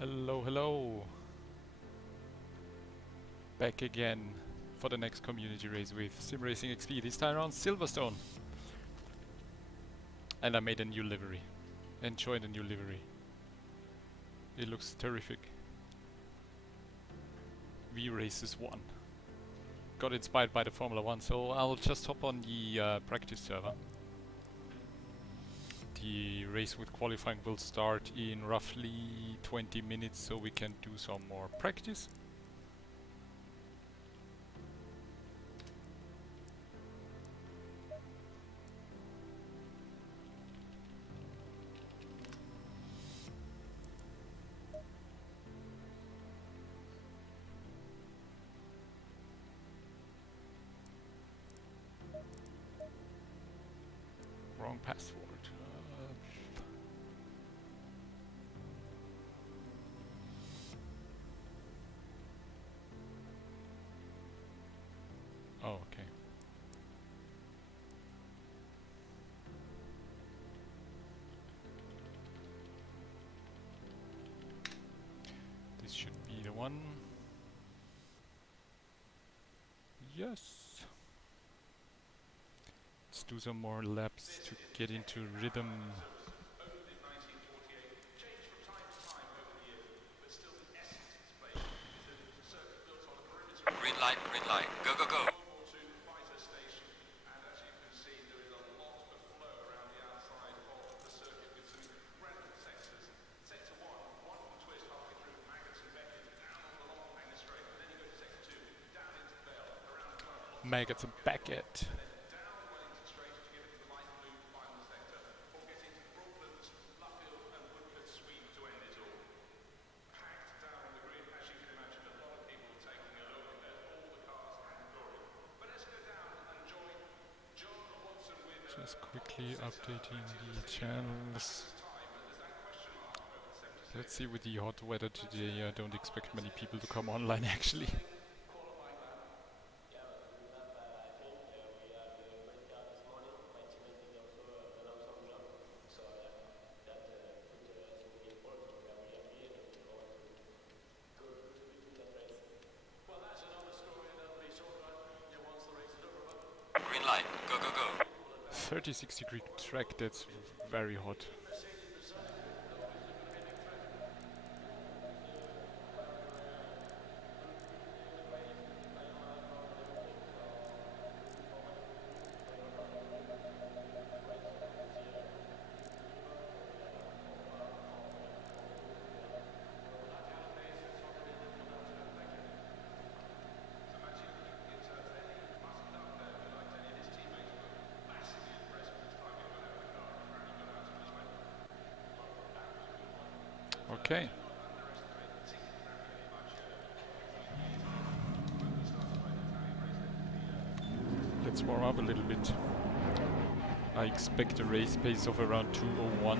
Hello, hello! Back again for the next community race with SimRacingXP, this time around Silverstone. And I made a new livery. Enjoy the new livery. It looks terrific. V-Races 1. Got inspired by the Formula 1, so I'll just hop on the practice server. The race with qualifying will start in roughly 20 minutes, so we can do some more practice. Wrong password. Oh, okay. This should be the one. Yes. Let's do some more laps to get into rhythm. Green light, go, go, go. Maggots and Beckett. Just quickly updating the channels. Let's see, with the hot weather today, I don't expect many people to come online actually. Green light, go, go, go. 36-degree track, that's very hot. Okay. Let's warm up a little bit. I expect a race pace of around 2:01.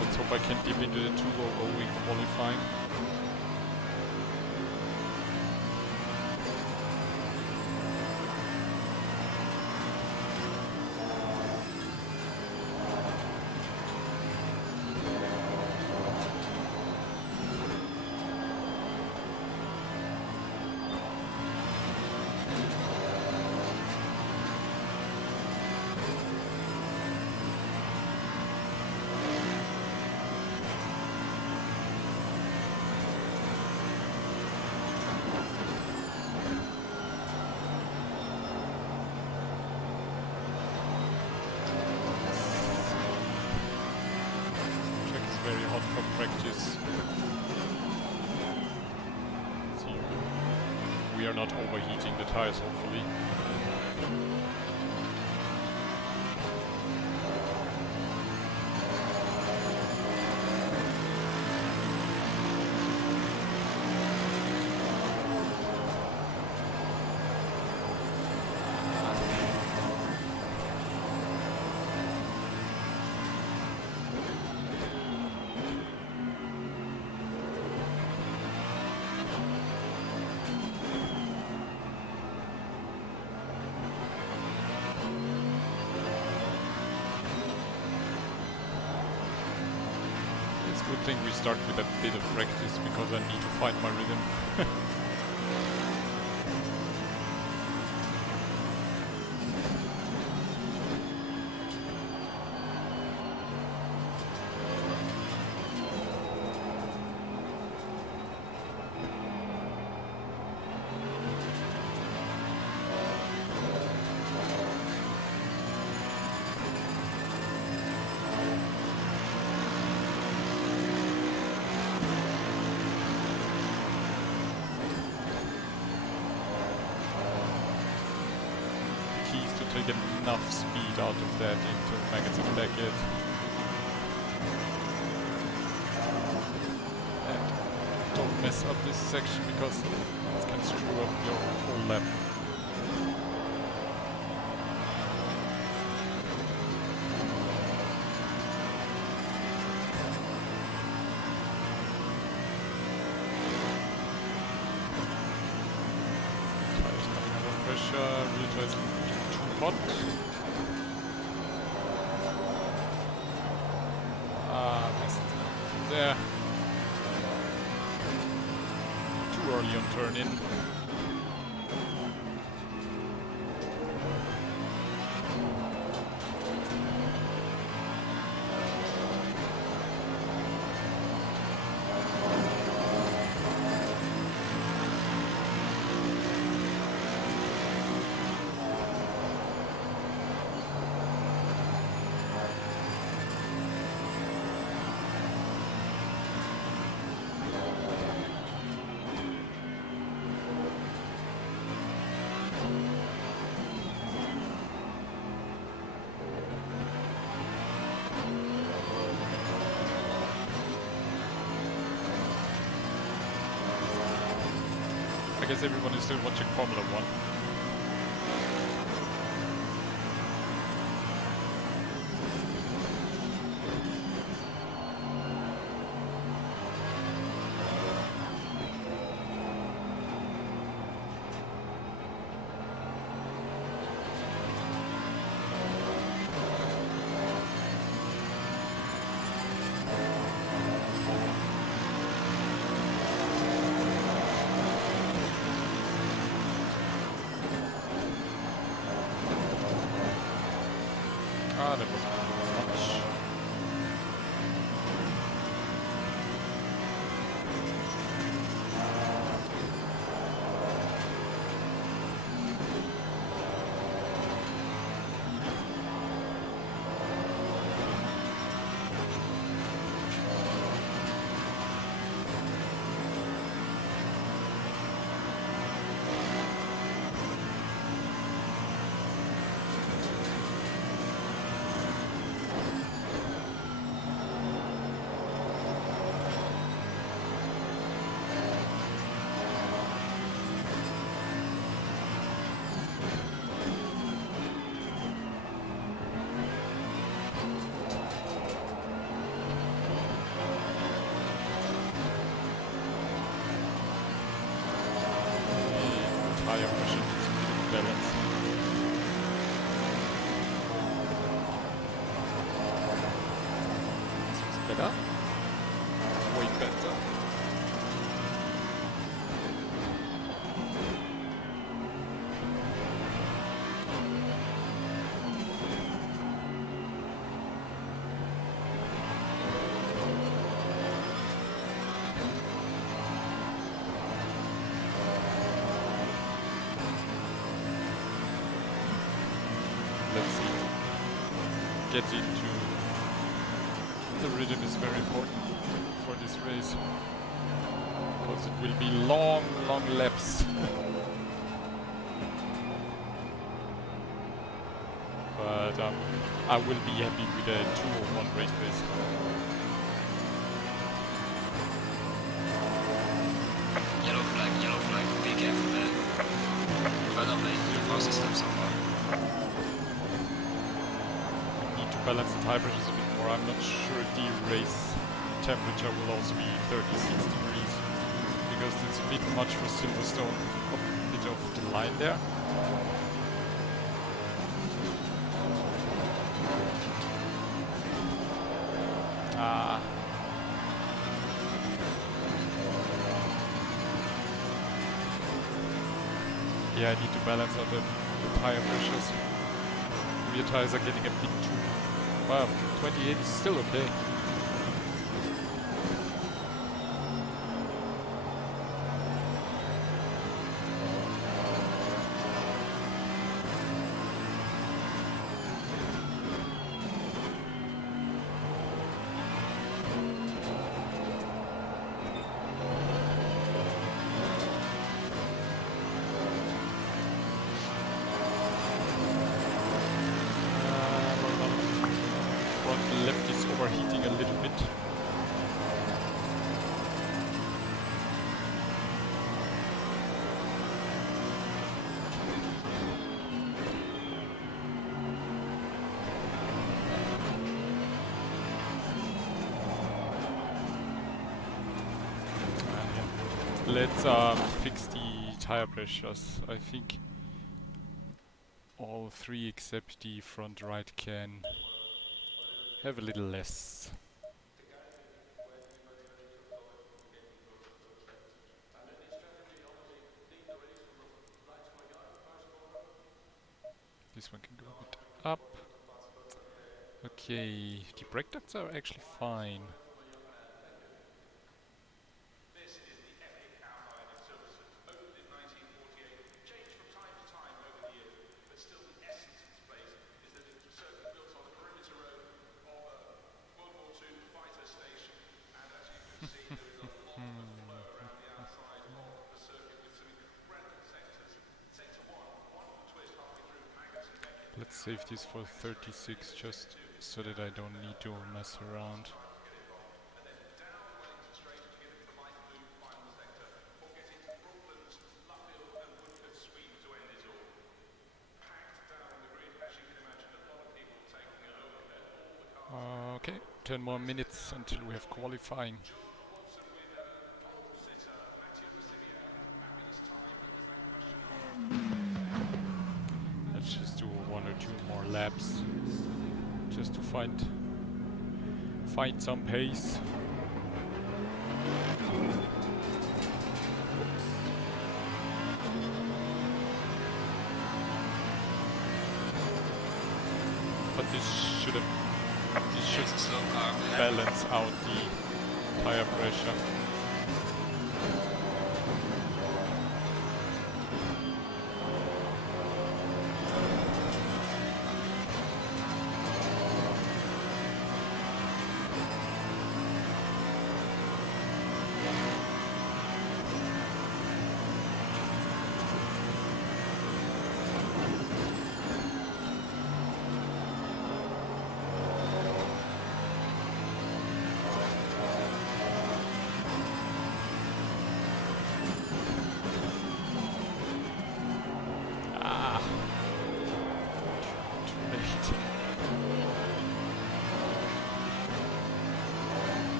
Let's hope I can dip into the 2:00 in qualifying. Very hot for practice. See, we are not overheating the tires, hopefully. Good thing we start with a bit of practice because I need to find my rhythm. Take enough speed out of that into magazine bracket. And don't mess up this section because it can screw up your whole lap. Tires coming under pressure, rear tires hot. Missed there. Too early on turn in. I guess everyone is still watching Formula 1. Ah, that was much. Tire pressure needs a bit of balance. This was better. Way better. Let's see. Get into the rhythm is very important for this race because it will be long laps. But I will be happy with a 2:01 race pace. Yellow flag, be careful there. Well done, mate. Your fastest lap so far. Balance the tire pressures a bit more. I'm not sure if the race temperature will also be 36 degrees because it's a bit much for Silverstone. A bit of the line there. Yeah, I need to balance out the tire pressures. Rear tires are getting a bit too... Wow, 28 is still okay. Left is overheating a little bit. Let's fix the tire pressures. I think all three except the front right can have a little less. This one can go a bit up. Okay, the brake ducts are actually fine. This is the epic outline of Silverstone, opened in 1948, changed from time to time over the years, but still the essence of this place is that it's a circuit built on the perimeter road of a World War II fighter station, and as you can see, there is a lot of flow around the outside of the circuit with some incredible sectors. Sector 1, wonderful twist halfway through Maggots and Beckett. Let's save this for 36 just so that I don't need to mess around. Okay, 10 more minutes until we have qualifying. Let's just do one or two more laps just to find some pace. But this should balance out the tire pressure.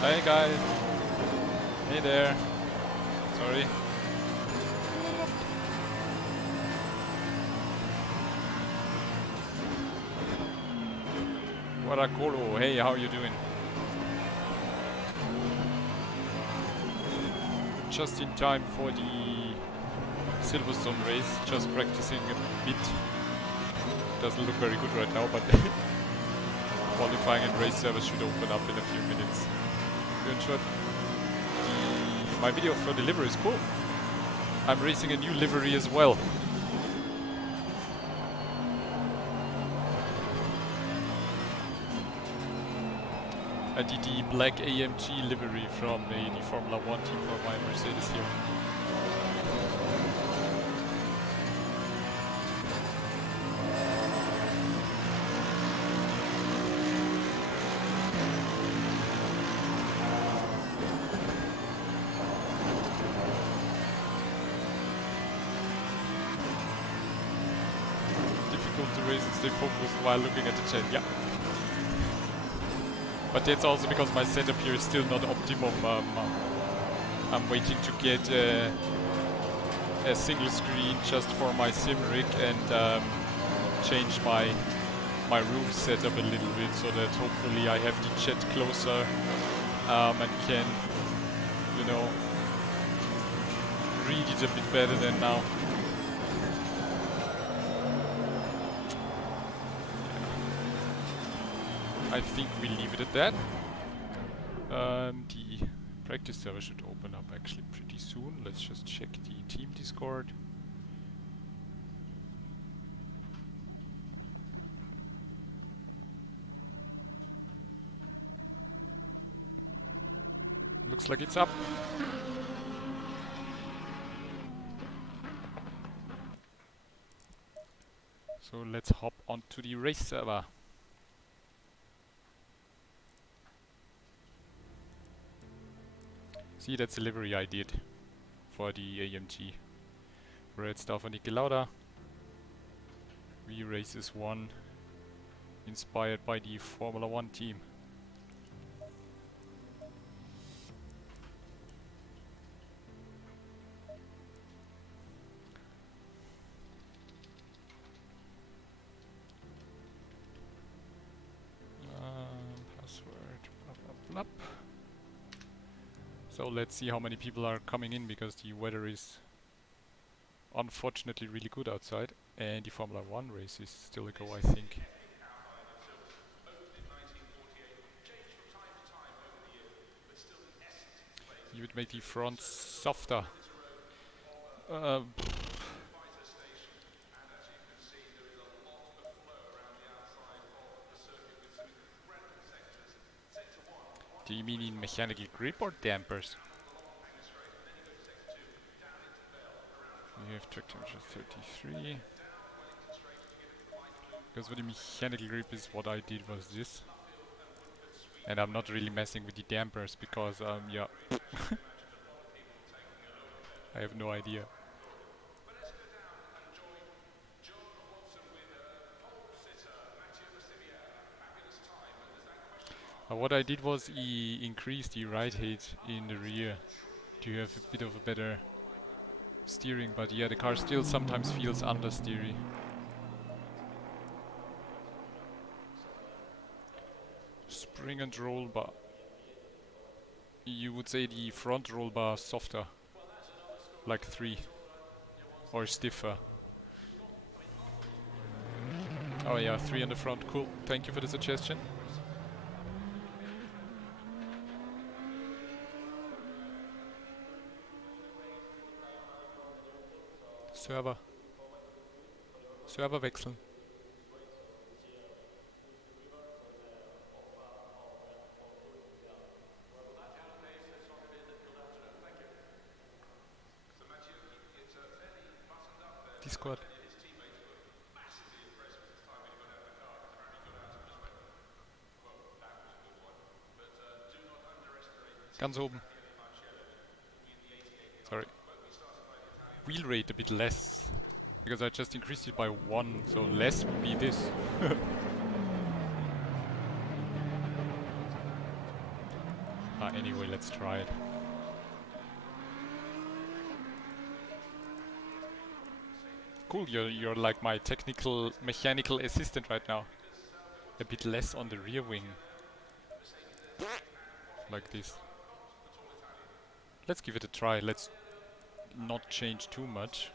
Hey guys, hey there, sorry. Warakolo, hey, how you doing? Just in time for the Silverstone race, just practicing a bit. Doesn't look very good right now, but qualifying and race service should open up in a few minutes. Enjoyed my video for the livery is cool. I'm racing a new livery as well. I did the black AMG livery from the Formula 1 team for my Mercedes here. Stay focused while looking at the chat, yeah. But that's also because my setup here is still not optimum. I'm waiting to get a single screen just for my sim rig and change my room setup a little bit so that hopefully I have the chat closer and can, you know, read it a bit better than now. I think we leave it at that. The practice server should open up actually pretty soon. Let's just check the team Discord. Looks like it's up. So let's hop onto the race server. See, that's the livery I did for the AMG. Red Star for Niki Lauda. We races 1, inspired by the Formula 1 team. Password, blah, blah, blah. So let's see how many people are coming in, because the weather is unfortunately really good outside, and the Formula 1 race is still a go, I think. You would make the front softer. Do you mean in mechanical grip or dampers? We have track temperature 33. Because for the mechanical grip is what I did was this. And I'm not really messing with the dampers because yeah. I have no idea. What I did was increase the ride height in the rear to have a bit of a better steering, but yeah, the car still sometimes feels understeery. Spring and roll bar. You would say the front roll bar softer, like 3, or stiffer. Oh yeah, 3 on the front, cool. Thank you for the suggestion. Server wechseln. Discord. Ganz oben. Sorry. Wheel rate a bit less, because I just increased it by 1, so less would be this. Anyway, let's try it. Cool, you're like my mechanical assistant right now. A bit less on the rear wing. Like this. Let's give it a try. Let's not change too much.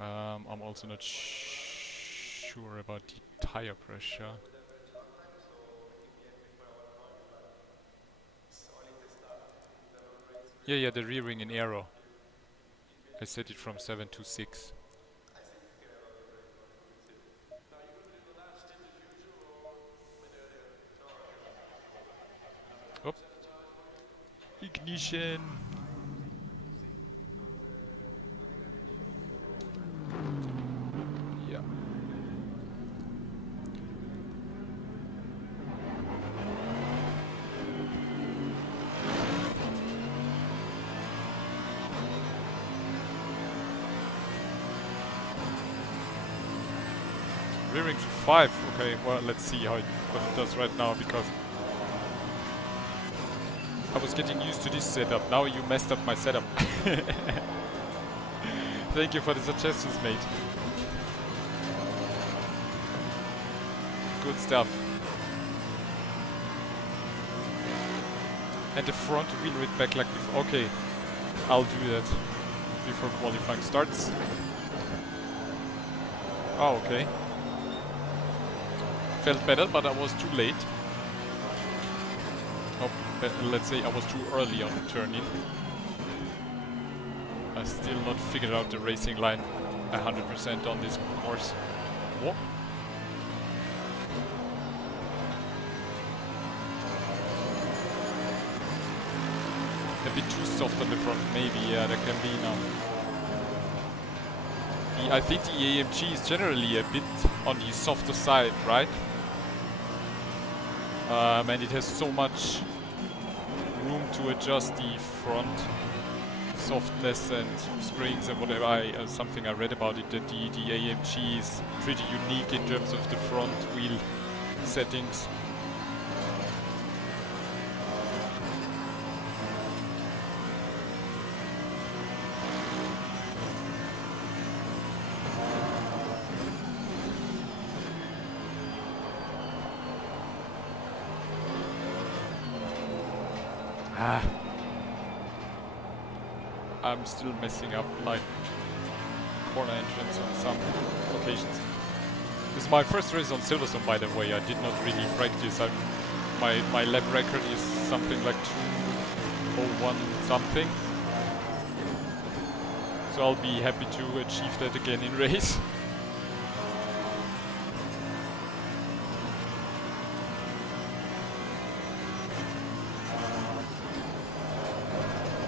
I'm also not sure about the tire pressure. Yeah, the rear wing in aero. I set it from 7 to 6. Oh. Ignition. Yeah. Rearing to 5. Okay, well, let's see what it does right now, because I was getting used to this setup. Now you messed up my setup. Thank you for the suggestions, mate. Good stuff. And the front wheel rid back like before. Okay, I'll do that before qualifying starts. Oh, okay. Felt better, but I was too late. Oh, let's say I was too early on turn-in. I still not figured out the racing line 100% on this course. Whoa. A bit too soft on the front, maybe. Yeah, that can be now. I think the AMG is generally a bit on the softer side, right? And it has so much room to adjust the front softness and springs and whatever. Something I read about it, that the AMG is pretty unique in terms of the front wheel settings. I'm still messing up like corner entrance on some occasions. This is my first race on Silverstone, by the way. I did not really practice. My lap record is something like 2:01 something. So I'll be happy to achieve that again in race.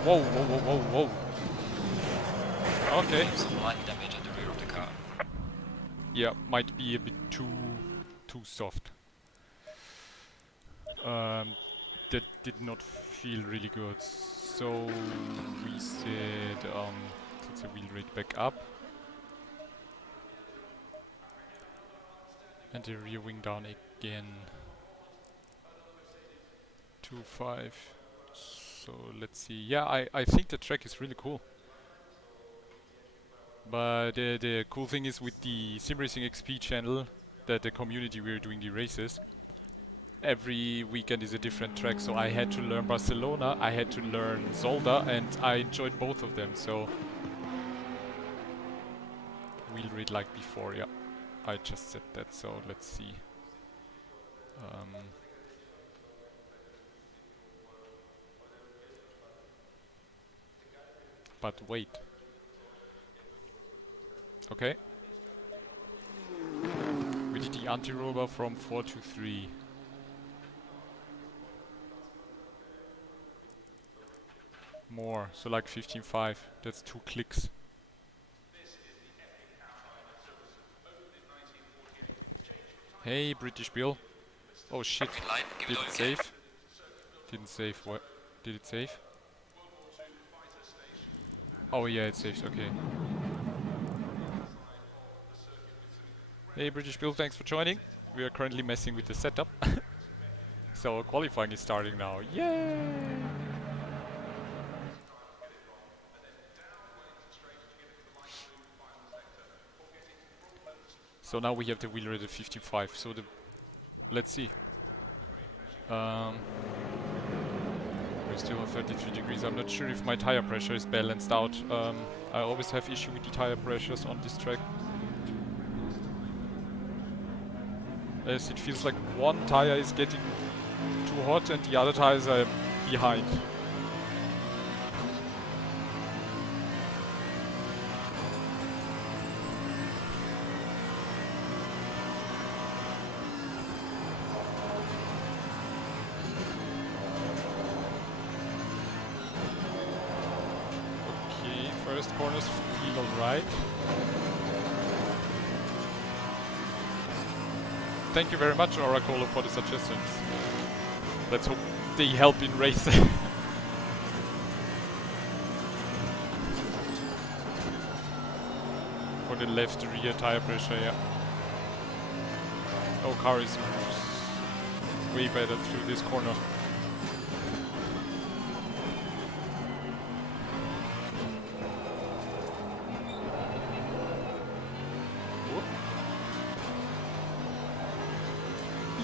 Whoa, whoa, whoa, whoa, whoa. Okay. Some light damage at the rear of the car. Yeah, might be a bit too soft. That did not feel really good. So we said take the wheel rate back up. And the rear wing down again. 2.5. So let's see. Yeah, I think the track is really cool. But the cool thing is with the SimRacingXP channel, that the community we're doing the races, every weekend is a different track. So I had to learn Barcelona, I had to learn Zolder, and I enjoyed both of them. So wheel read like before, yeah. I just said that, so let's see. But wait. Okay. We did the anti-roller from 4 to 3. More, so like 15.5. That's 2 clicks. Hey, British Bill. Oh shit. Did it save? Didn't save. What? Did it save? Oh yeah, it saves. Okay. Hey, British Bill, thanks for joining. We are currently messing with the setup. So qualifying is starting now. Yay! So now we have the wheel rate at 55. So let's see. We're still on 33 degrees. I'm not sure if my tire pressure is balanced out. I always have issue with the tire pressures on this track. As it feels like one tire is getting too hot and the other tires are behind. Okay, first corners feel alright. Thank you very much, Oracle, for the suggestions. Let's hope they help in race. For the left rear tire pressure, yeah. Oh, car is way better through this corner.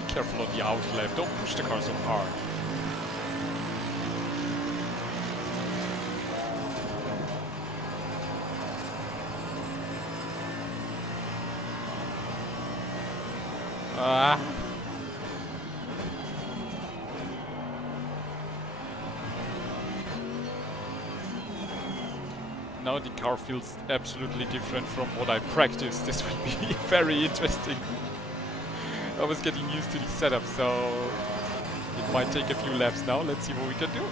Careful on the outlap, don't push the car so hard. Ah. Now the car feels absolutely different from what I practiced. This will be very interesting. I was getting used to the setup, so it might take a few laps now. Let's see what we can do.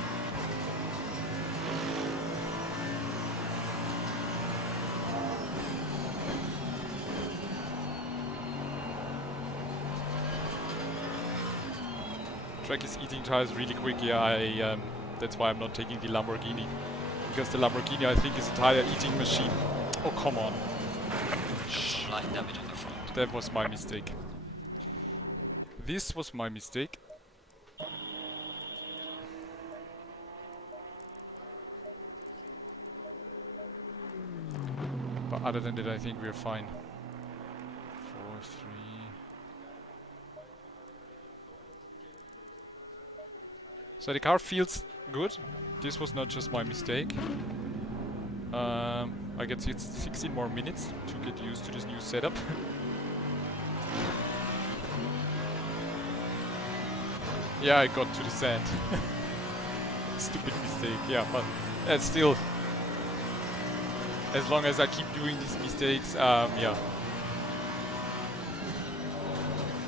Track is eating tires really quick. Yeah, that's why I'm not taking the Lamborghini. Because the Lamborghini, I think, is a tire eating machine. Oh, come on. Light damage on the front. That was my mistake. This was my mistake. But other than that, I think we're fine. 4, 3. So the car feels good. This was not just my mistake. I get 16 more minutes to get used to this new setup. Yeah, I got to the sand. Stupid mistake, yeah, but still, as long as I keep doing these mistakes, yeah,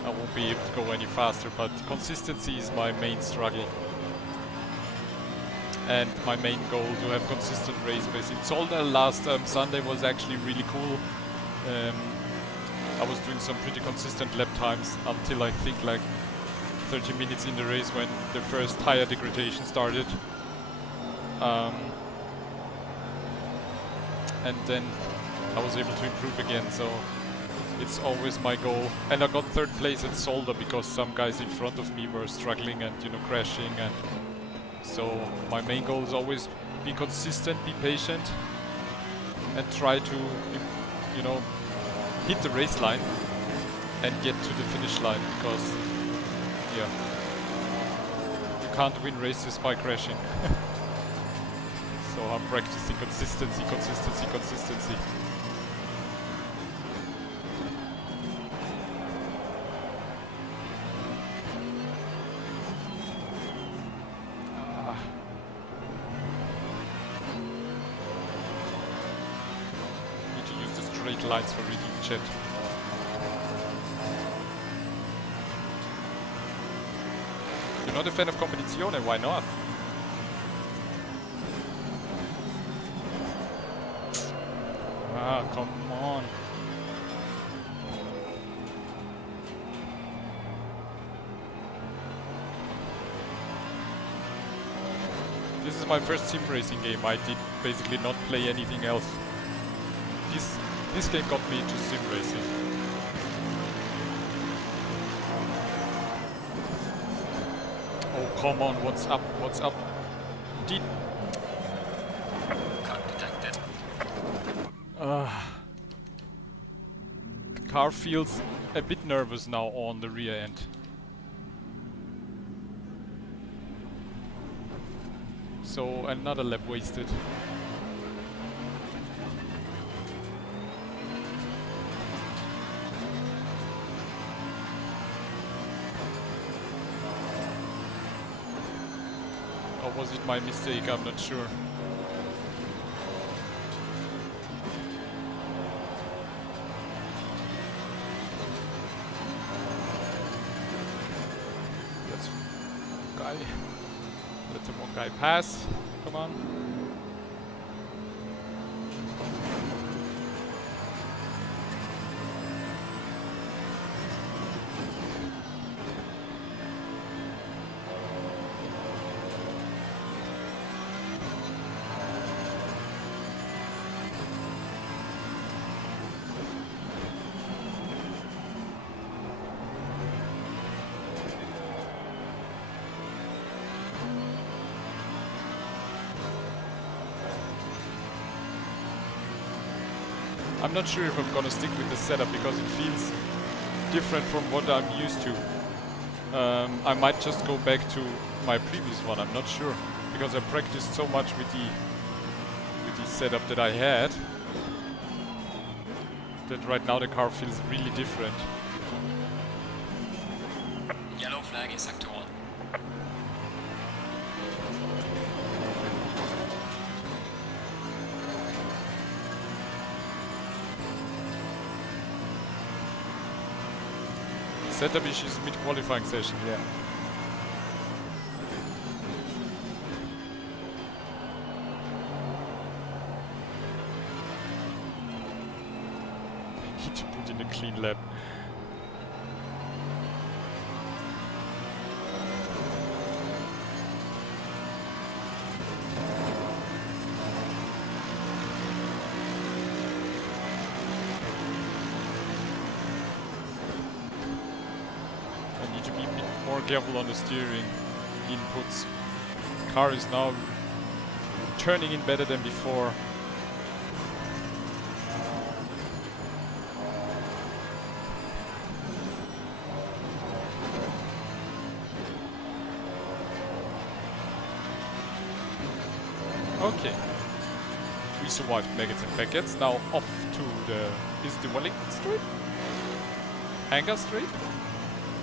I won't be able to go any faster, but consistency is my main struggle. And my main goal to have consistent race pace. In Zolder last Sunday was actually really cool. I was doing some pretty consistent lap times until I think like 30 minutes in the race when the first tire degradation started. And then I was able to improve again, so it's always my goal. And I got 3rd place at Zolder because some guys in front of me were struggling and, you know, crashing, and so my main goal is always be consistent, be patient, and try to, you know, hit the race line and get to the finish line, because, yeah, you can't win races by crashing. So I'm practicing consistency, consistency, consistency. Lines for reading the chat. You're not a fan of Competizione, why not? Ah, come on. This is my first sim racing game. I did basically not play anything else. This game got me into sim racing. Oh, come on, what's up? What's up? Can't detect it. The car feels a bit nervous now on the rear end. So another lap wasted. Or was it my mistake? I'm not sure. Let's let the one guy pass. Come on. I'm not sure if I'm gonna stick with the setup because it feels different from what I'm used to. I might just go back to my previous one, I'm not sure. Because I practiced so much with the setup that I had, that right now the car feels really different. in sector 1. Setup issues mid-qualifying session, yeah. Need to put in a clean lap. Careful on the steering inputs. Car is now turning in better than before. Okay. We survived maggots and packets. Now off to the... Is it the Wellington Street? Hangar Street?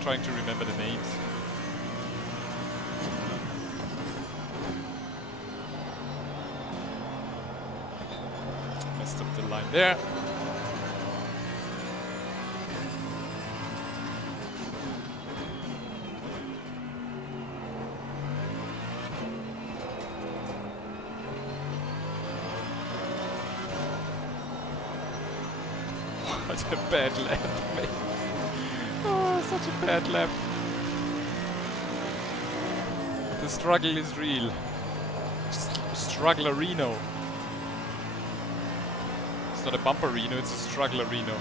Trying to remember the names. Messed up the line there. What a bad lap, mate. Oh, such a bad lap. The struggle is real. Strugglerino. It's not a bumperino, it's a strugglerino.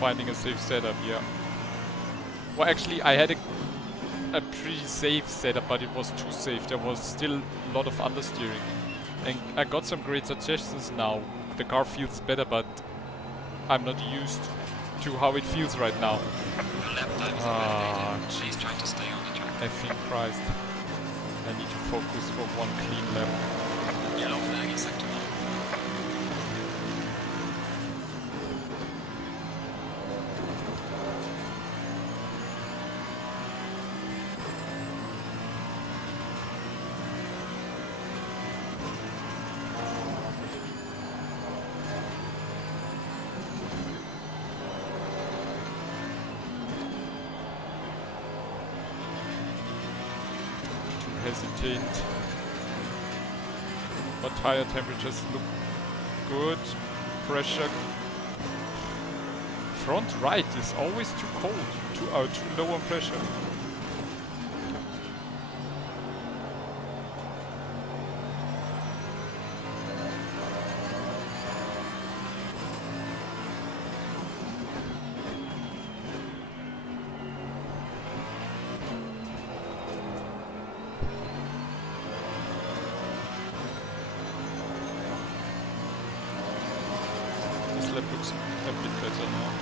Finding a safe setup, yeah. Well, actually, I had a pretty safe setup, but it was too safe. There was still a lot of understeering. And I got some great suggestions now. The car feels better, but I'm not used to how it feels right now. The lap time is validated. She's trying to stay on the track. Effing Christ. I need to focus for one clean lap. Yellow flag in sector 1. Hesitate. But tire temperatures look good. Pressure. Front right is always too cold. Too low on pressure. Looks a bit better now.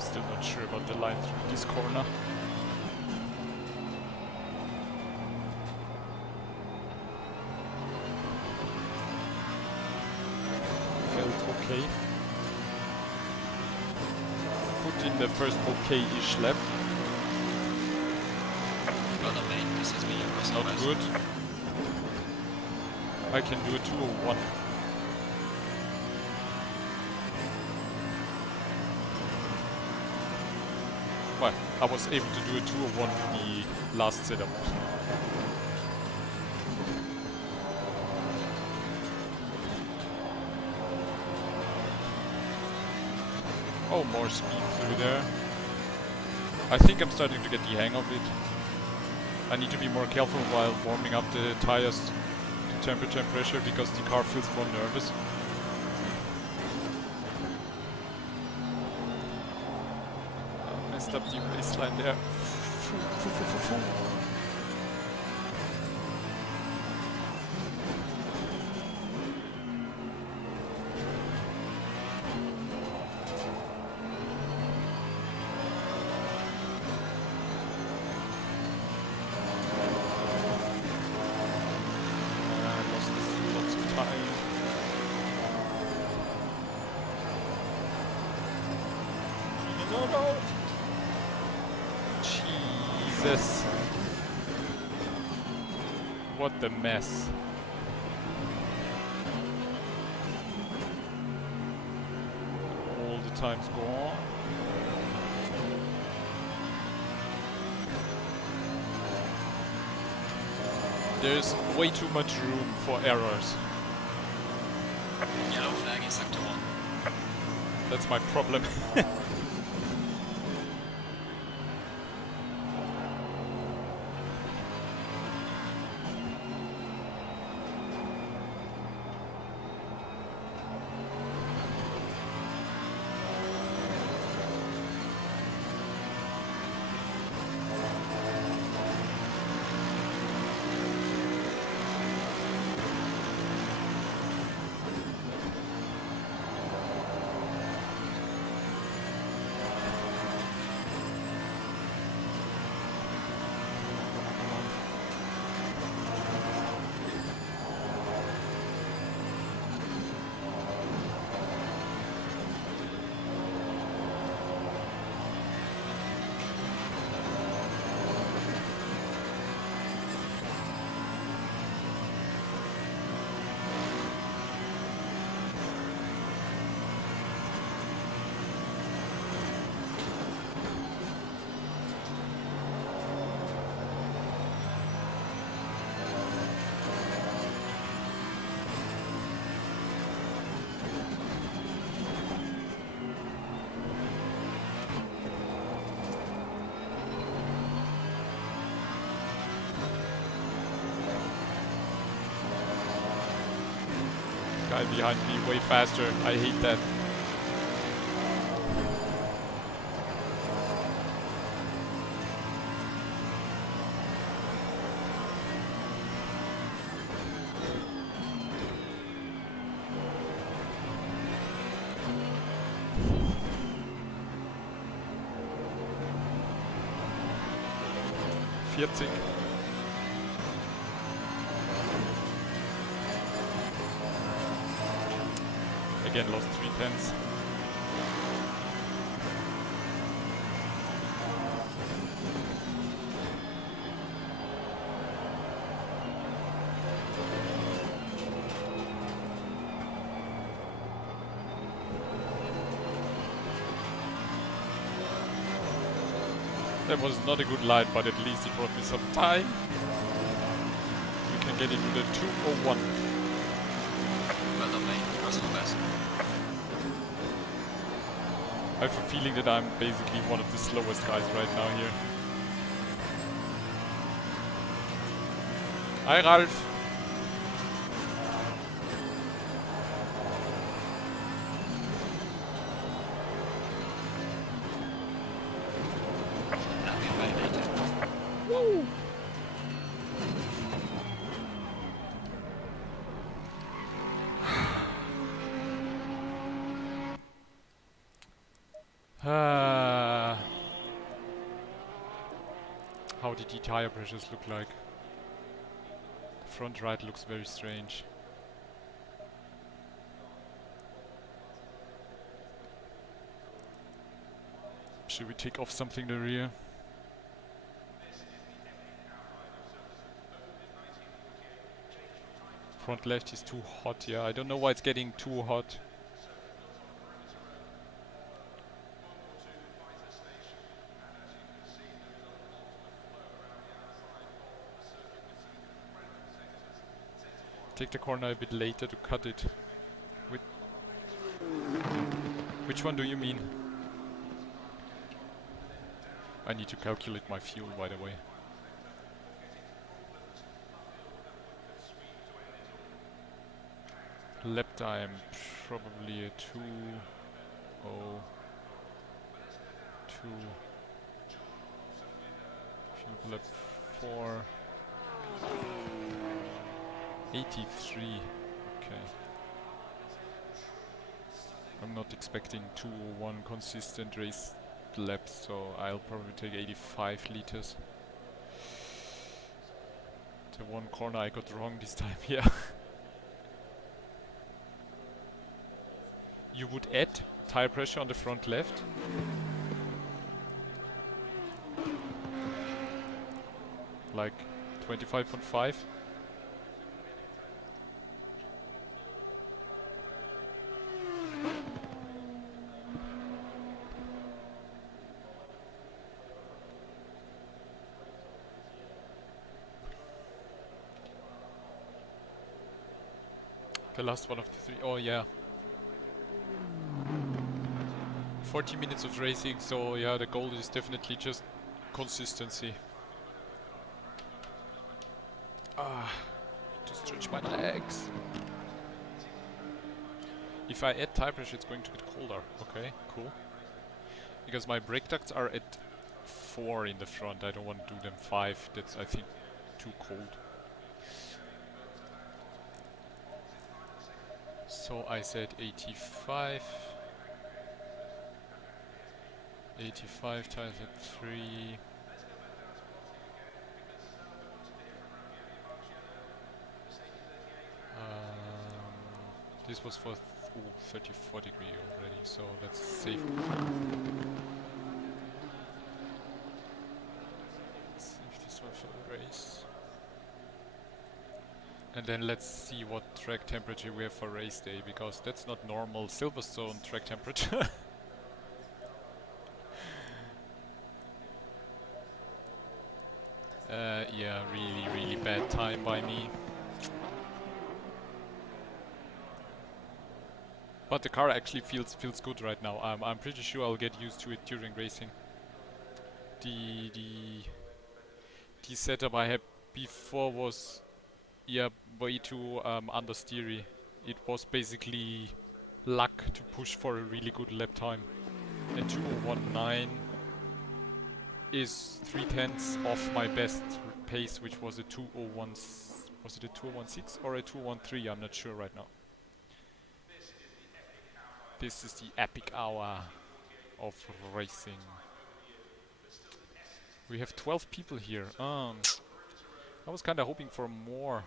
Still not sure about the line through this corner. Felt okay. Put in the first okay-ish lap. Brother mate, this is me. Not good. I can do a 201. Well, I was able to do a 201 the last setup. Oh, more speed through there. I think I'm starting to get the hang of it. I need to be more careful while warming up the tires to temperature and pressure because the car feels more nervous. I messed up the race line there. Jesus. What the mess. All the time's gone. There's way too much room for errors. Yellow flag in sector 1. That's my problem. Guy behind me way faster. I hate that. Again, lost 3/10. That was not a good line, but at least it brought me some time. We can get into the 201. Well done, mate. Personal best. I have a feeling that I'm basically one of the slowest guys right now here. Hi, Ralf. Woo! How did the tire pressures look like? Front right looks very strange. Should we take off something the rear? Front left is too hot, yeah. I don't know why it's getting too hot. take the corner a bit later to cut it. Which one do you mean? I need to calculate my fuel, by the way. Lap time probably a 2:02. Fuel lap 4:83. Okay. I'm not expecting 2:01 consistent race laps, so I'll probably take 85 liters. The one corner I got wrong this time, yeah. You would add tire pressure on the front left. Like 25.5. The last one of the three. Oh yeah. 40 minutes of racing, so yeah, the goal is definitely just consistency. To stretch my legs. If I add tire pressure, it's going to get colder. Okay, cool. Because my brake ducts are at 4 in the front. I don't want to do them 5. That's, I think, too cold. So I said 85. 85 times at 3. This was for 34 degree already, so let's save. Save this one for the race. And then let's see what track temperature we have for race day, because that's not normal Silverstone track temperature. Yeah, really bad time by me. But the car actually feels good right now. I'm pretty sure I'll get used to it during racing. The setup I had before was, yeah, way too understeery. It was basically luck to push for a really good lap time. And 2:19 is 3/10 of my best pace, which was a 2:01. Was it a 2:16 or a 2:13? I'm not sure right now. This is the epic hour of racing. We have 12 people here. I was kind of hoping for more.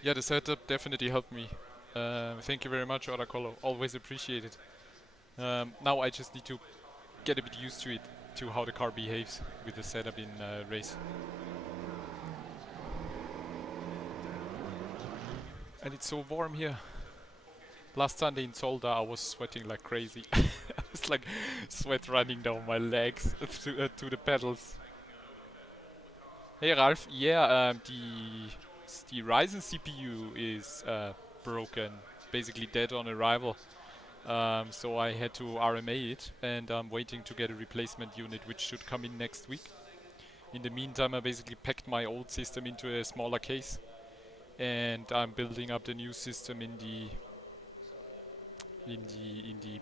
Yeah, the setup definitely helped me. Thank you very much, Oracolo. Always appreciate it. Now I just need to get a bit used to it, to how the car behaves with the setup in race. And it's so warm here. Last Sunday in Solda I was sweating like crazy. I was like sweat running down my legs to the pedals. Hey Ralph, yeah, the Ryzen CPU is broken, basically dead on arrival. So I had to RMA it, and I'm waiting to get a replacement unit which should come in next week. In the meantime I basically packed my old system into a smaller case, and I'm building up the new system in the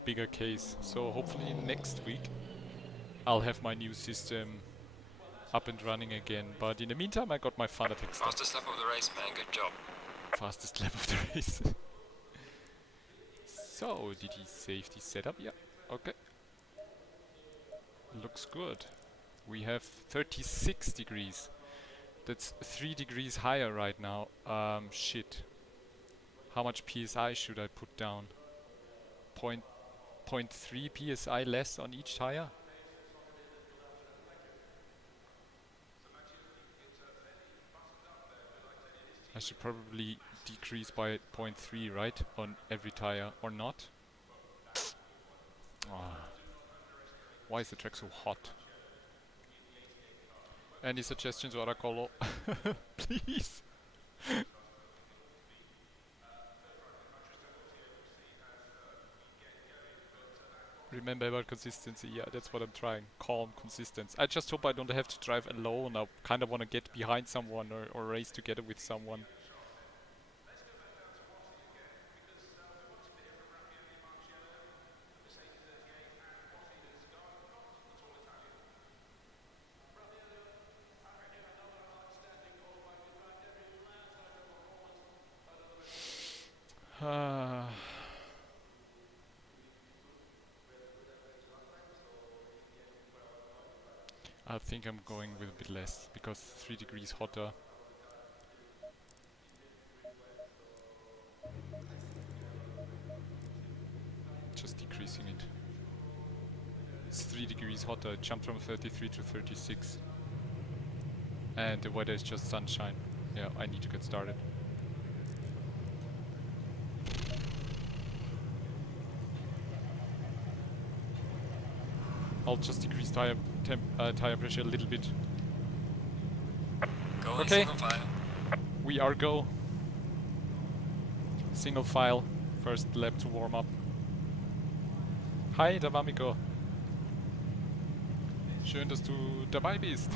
bigger case. So hopefully next week I'll have my new system up and running again. But in the meantime I got my Fanatec stuff. Fastest lap of the race, man. Good job. Fastest lap of the race. So, did he save the setup? Yeah, okay. Looks good. We have 36 degrees. That's 3 degrees higher right now. Shit. How much PSI should I put down? 0.3 PSI less on each tire? I should probably decrease by 0.3, right? On every tire, or not? Why is the track so hot? Any suggestions, Oracolo? Please! Remember about consistency, yeah, that's what I'm trying. Calm consistency. I just hope I don't have to drive alone. I kind of want to get behind someone or race together with someone. I think I'm going with a bit less because 3 degrees hotter. Just decreasing it. It's 3 degrees hotter. It jumped from 33 to 36. And the weather is just sunshine. Yeah, I need to get started. I'll just decrease tire pressure a little bit. Go Okay. single file. We are go. Single file. First lap to warm up. Hi, da war Miko. Schön, dass du dabei bist.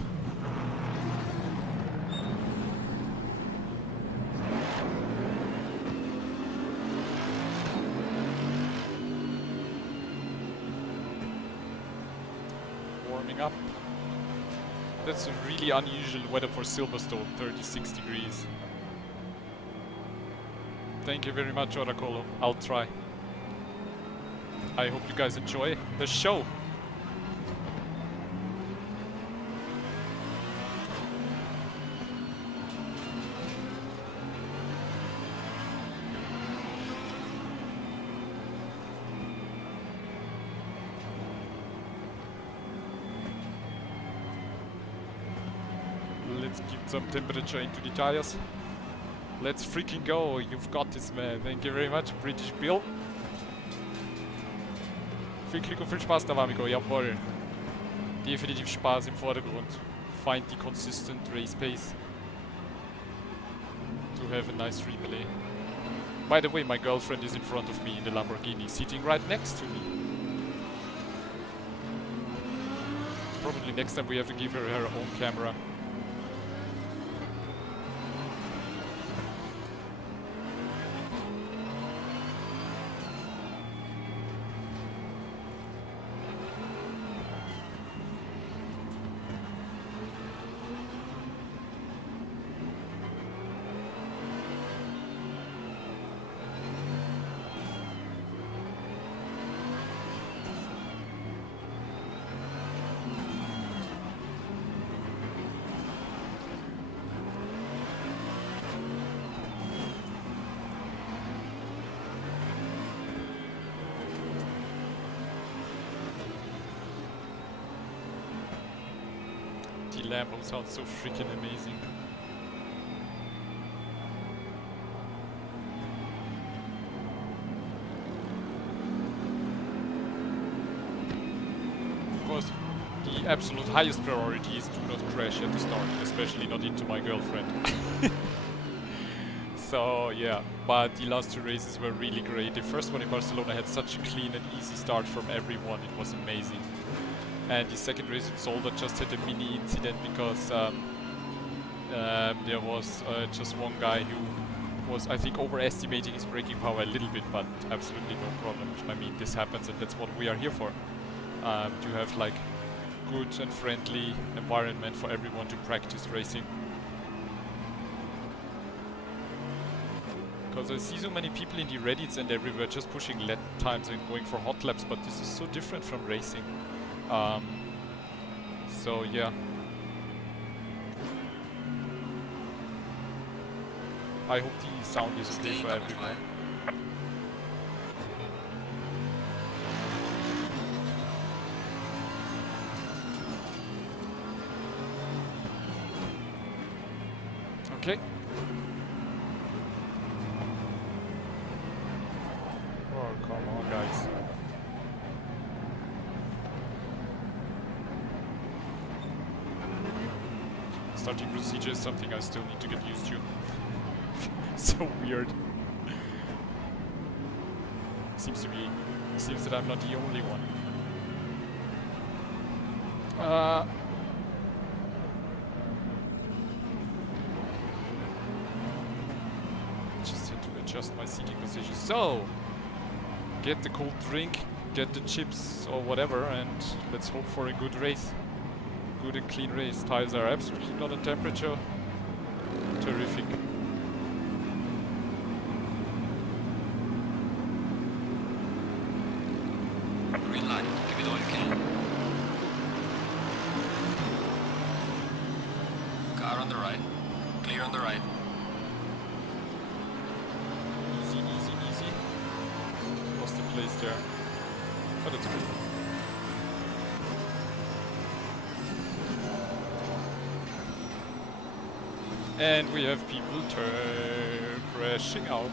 Warming up. That's a really unusual weather for Silverstone, 36 degrees. Thank you very much, Oracolo. I'll try. I hope you guys enjoy the show. Let's get some temperature into the tires. Let's freaking go. You've got this, man. Thank you very much, British Bill. Viel Glück und viel Spaß da, Amigo. Jawohl. Definitiv Spaß im Vordergrund. Find the consistent race pace to have a nice replay. By the way, my girlfriend is in front of me in the Lamborghini, sitting right next to me. Probably next time we have to give her her own camera. The Lambo sounds so freaking amazing. Of course, the absolute highest priority is do not crash at the start, especially not into my girlfriend. So yeah, but the last two races were really great. The first one in Barcelona had such a clean and easy start from everyone, it was amazing. And the second race in Solda just had a mini incident because there was just one guy who was, I think, overestimating his braking power a little bit, but absolutely no problem. I mean, this happens and that's what we are here for. To have like good and friendly environment for everyone to practice racing. Because I see so many people in the Reddits and everywhere just pushing lap times and going for hot laps, but this is so different from racing. So yeah. I hope the sound is okay for everyone. Okay. Oh, come on, guys. Starting procedure is something I still need to get used to. So weird. Seems that I'm not the only one. Just had to adjust my seating position. So, get the cold drink, get the chips or whatever, and let's hope for a good race. Good and clean race. Tires are absolutely not in temperature. Terrific. Green light. Give it all you can. Car on the right. Clear on the right. Easy, easy, easy. Lost the place there. But it's good. And we have people crashing out.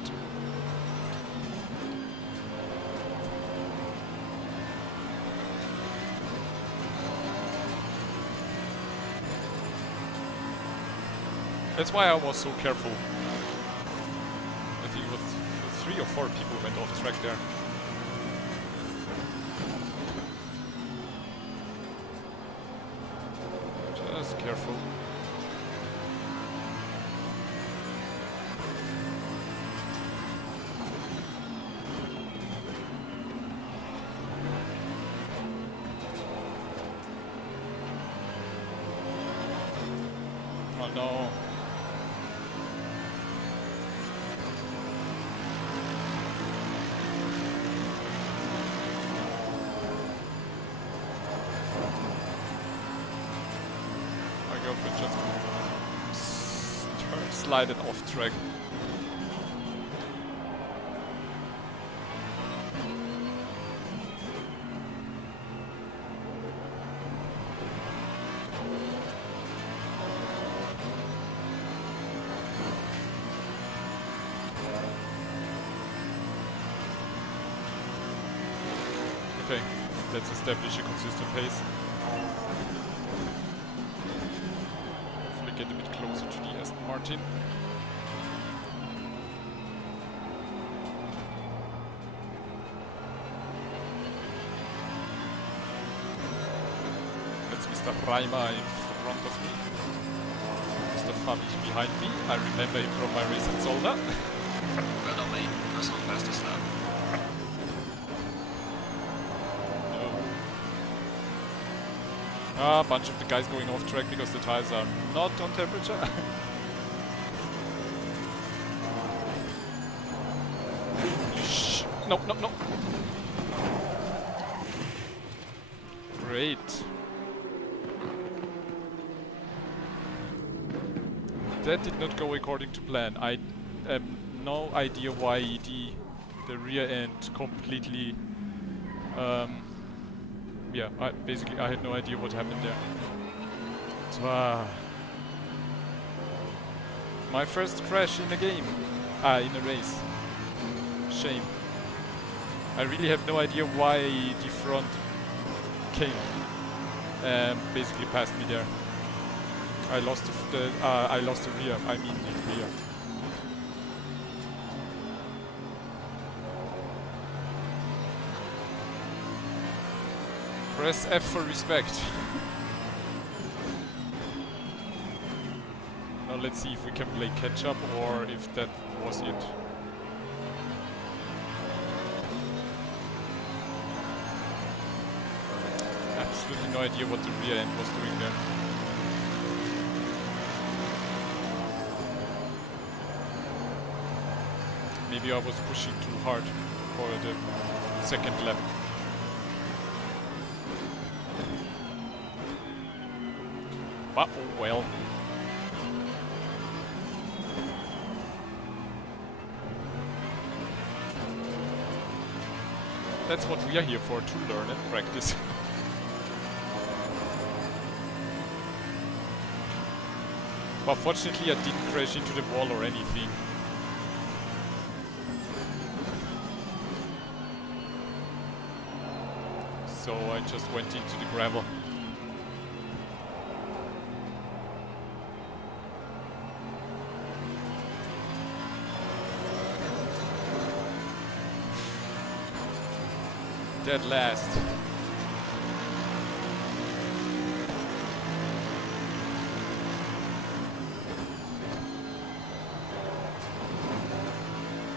That's why I was so careful. I think it was 3 or 4 people went off track there. Just careful. Oh no. My girlfriend just slided off track. Okay, let's establish a consistent pace. Hopefully get a bit closer to the Aston Martin. That's Mr. Reimer in front of me. Mr. Fabich behind me. I remember him from my race at Solna. Well done, mate. Personal fastest lap. A bunch of the guys going off track because the tires are not on temperature. Shh. No, no, no. Great. That did not go according to plan. I have no idea why the rear end completely yeah, basically I had no idea what happened there. So, my first crash in a game, in a race. Shame. I really have no idea why the front came and basically passed me there. I lost the rear. I mean the rear. Press F for respect. Now let's see if we can play catch up or if that was it. Absolutely no idea what the rear end was doing there. Maybe I was pushing too hard for the second lap. But oh well. That's what we are here for, to learn and practice. But fortunately I didn't crash into the wall or anything. So I just went into the gravel. Dead last.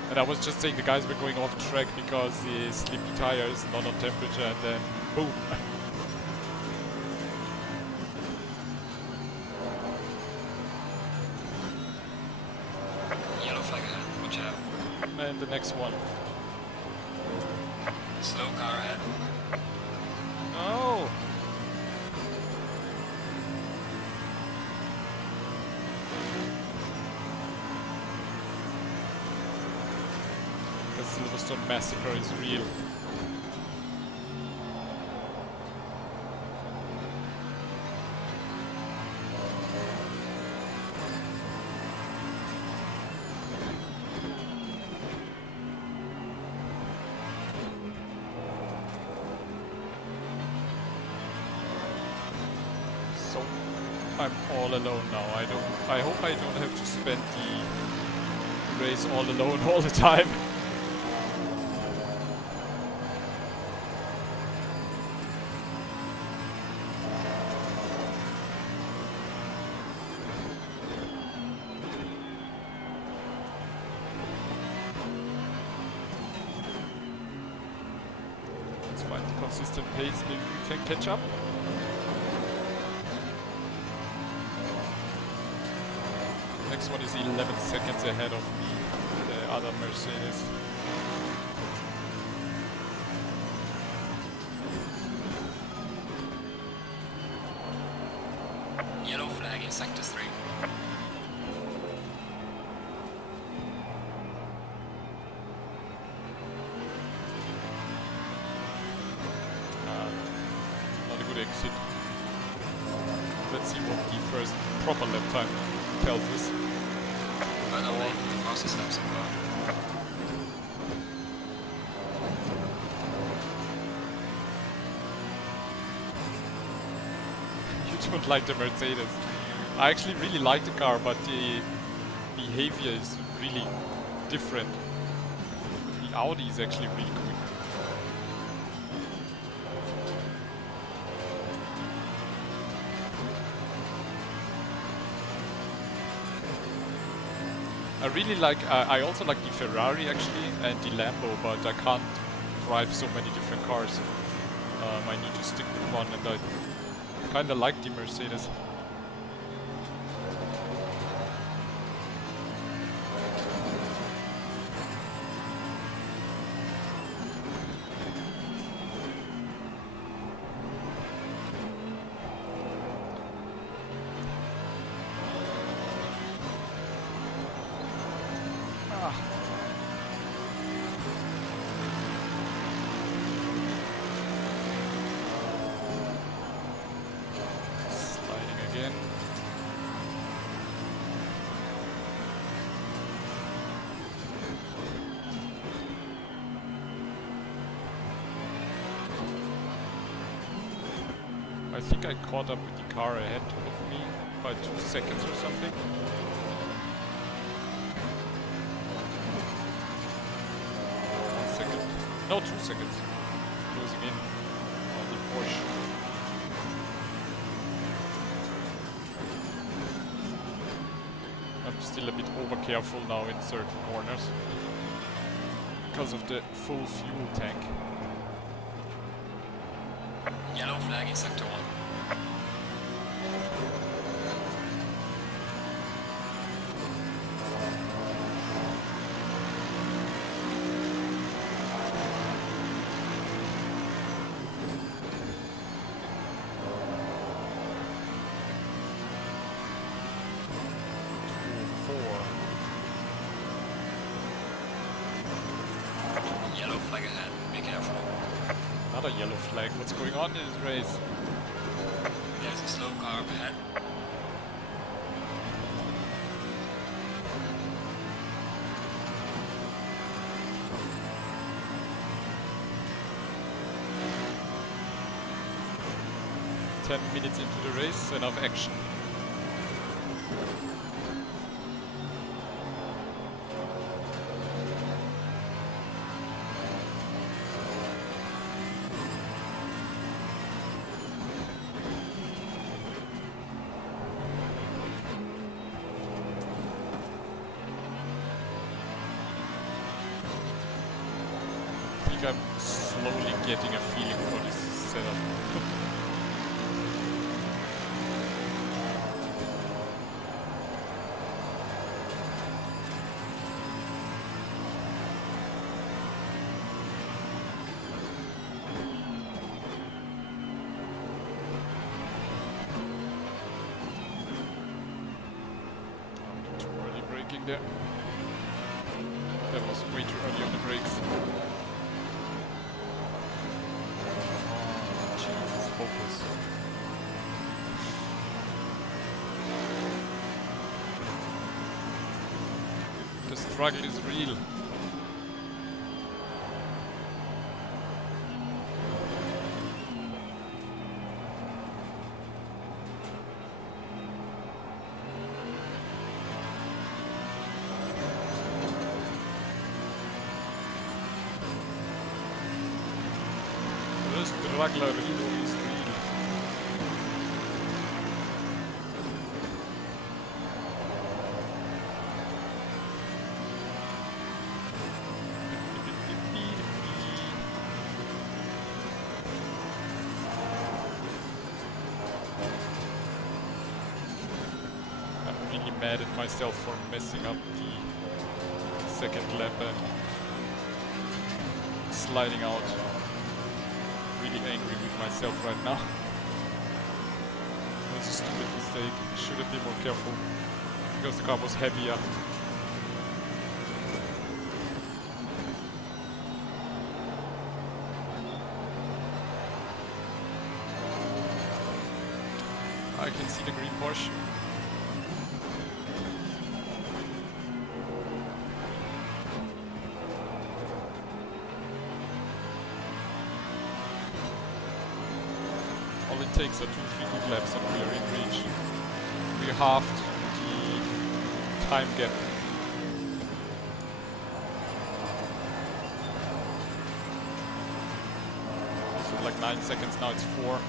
And I was just saying the guys were going off track because the slippy tires, not on temperature, and then boom. Yellow flag ahead, watch out. And the next one. Slow car ahead. Oh! The Silverstone massacre is real. So I'm all alone now. I hope I don't have to spend the race all alone all the time. Let's find the consistent pace, maybe we can catch up. Next one is 11 seconds ahead of me, the other Mercedes. Yellow flag in sector 3. Not a good exit. Let's see what the first proper lap time tells us. By the way, the fastest lap so far. You don't like the Mercedes. I actually really like the car, but the behavior is really different. The Audi is actually really cool. I really like, I also like the Ferrari actually and the Lambo, but I can't drive so many different cars. I need to stick with one, and I kinda like the Mercedes. Sliding again. I think I caught up with the car ahead of me by 2 seconds or something. Second. No, 2 seconds. Closing in on the Porsche. I'm still a bit over careful now in certain corners because of the full fuel tank. Yellow flag in sector 1. Yellow flag ahead, be careful. Another yellow flag. What's going on in this race? There's a slow car up ahead. Ten minutes into the race, enough action. think I'm slowly getting a feeling for this setup. Too early braking there. That was way too early on the brakes. Oh, Jesus, focus. The struggle is real. The struggle is real. I'm really mad at myself for messing up the second lap and sliding out. Really angry with myself right now. That's a stupid mistake. Should have been more careful because the car was heavier. I can see the green Porsche. All it takes are 2-3 good laps and we are in reach. We halved the time gap. So like 9 seconds, now it's 4.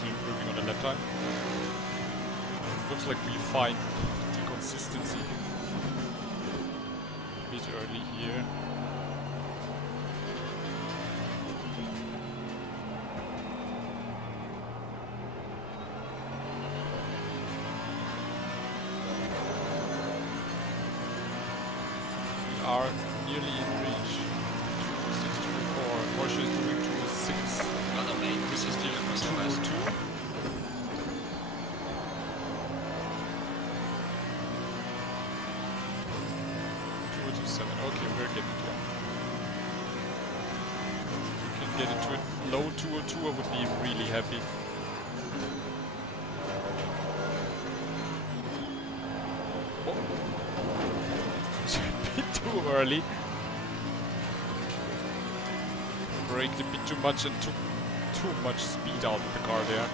Improving on the lap time. Looks like we find the consistency a bit early here. We are nearly in reach. 2.624. Porsche is doing 2.6. Well, mate, this is still across the west. 2.02. Okay, we're getting there. If we can get into a low 202, I would be really happy. Oh. It's a bit too early. Braked a bit too much and took too much speed out of the car there.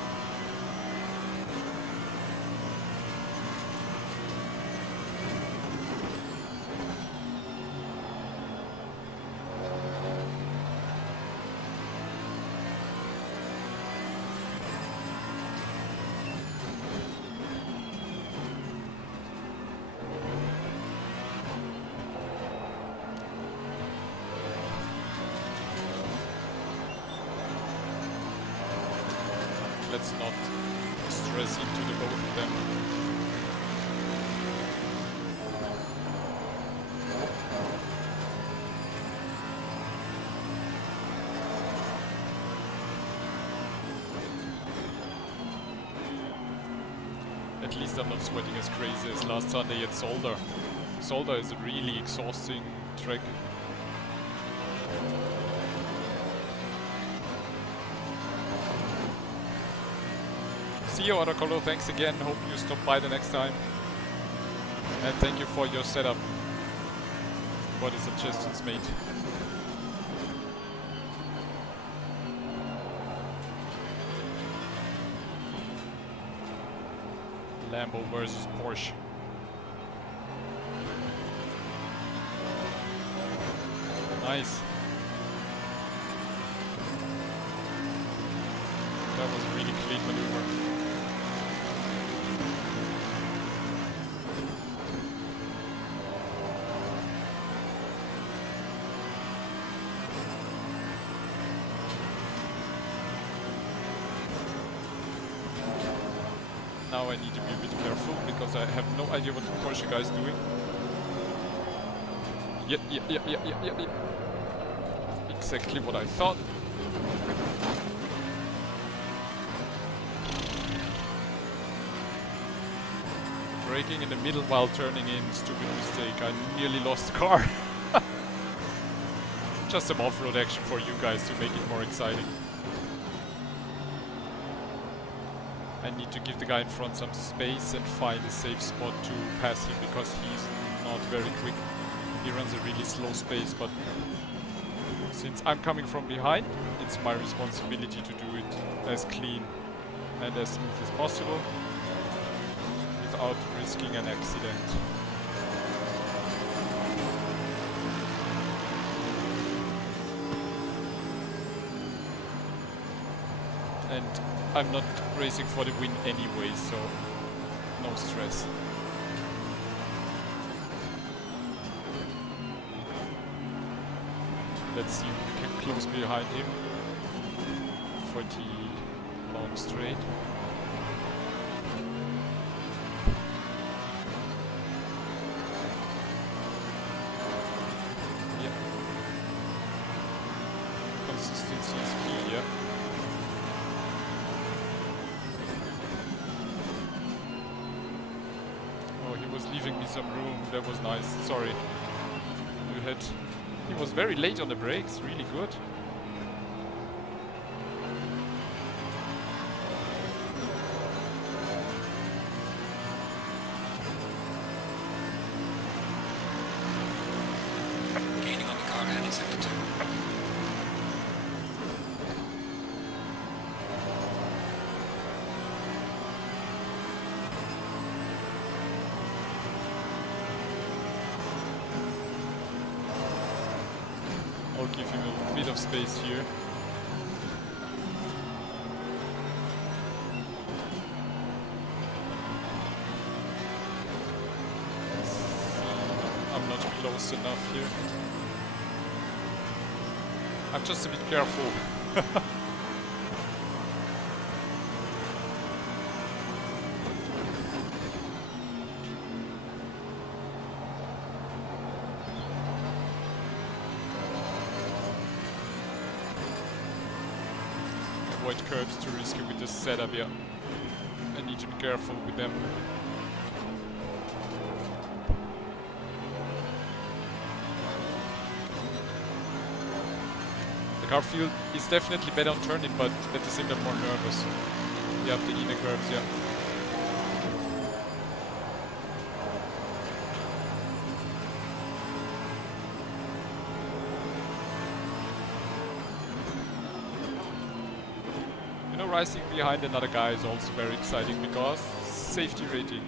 Let's not stress into the both of them. At least I'm not sweating as crazy as last Sunday at Solder. Solder is a really exhausting track. See you, Otacolo. Thanks again. Hope you stop by the next time. And thank you for your setup. For the suggestions made. Lambo versus Porsche. nice. That was a really clean maneuver. Now I need to be a bit careful because I have no idea what the Porsche guy is doing. Yeah. Exactly what I thought. Braking in the middle while turning in, stupid mistake. I nearly lost the car. Just some off-road action for you guys to make it more exciting. I need to give the guy in front some space and find a safe spot to pass him because he's not very quick. He runs a really slow pace, but since I'm coming from behind, it's my responsibility to do it as clean and as smooth as possible without risking an accident. And I'm not racing for the win anyway, so no stress. Let's see if we can close behind him for the long straight. Yeah. Consistency is key, yeah. Oh, he was leaving me some room. That was nice. Sorry. He was very late on the brakes. Really good. Gaining on the car and it's sector 2. I'll give him a bit of space here. I'm not close enough here. I'm just a bit careful. Avoid curves too risky with this setup, yeah. I need to be careful with them. The car field is definitely better on turning, but at the same time more nervous. You have the inner curves, yeah. Rising behind another guy is also very exciting because safety rating.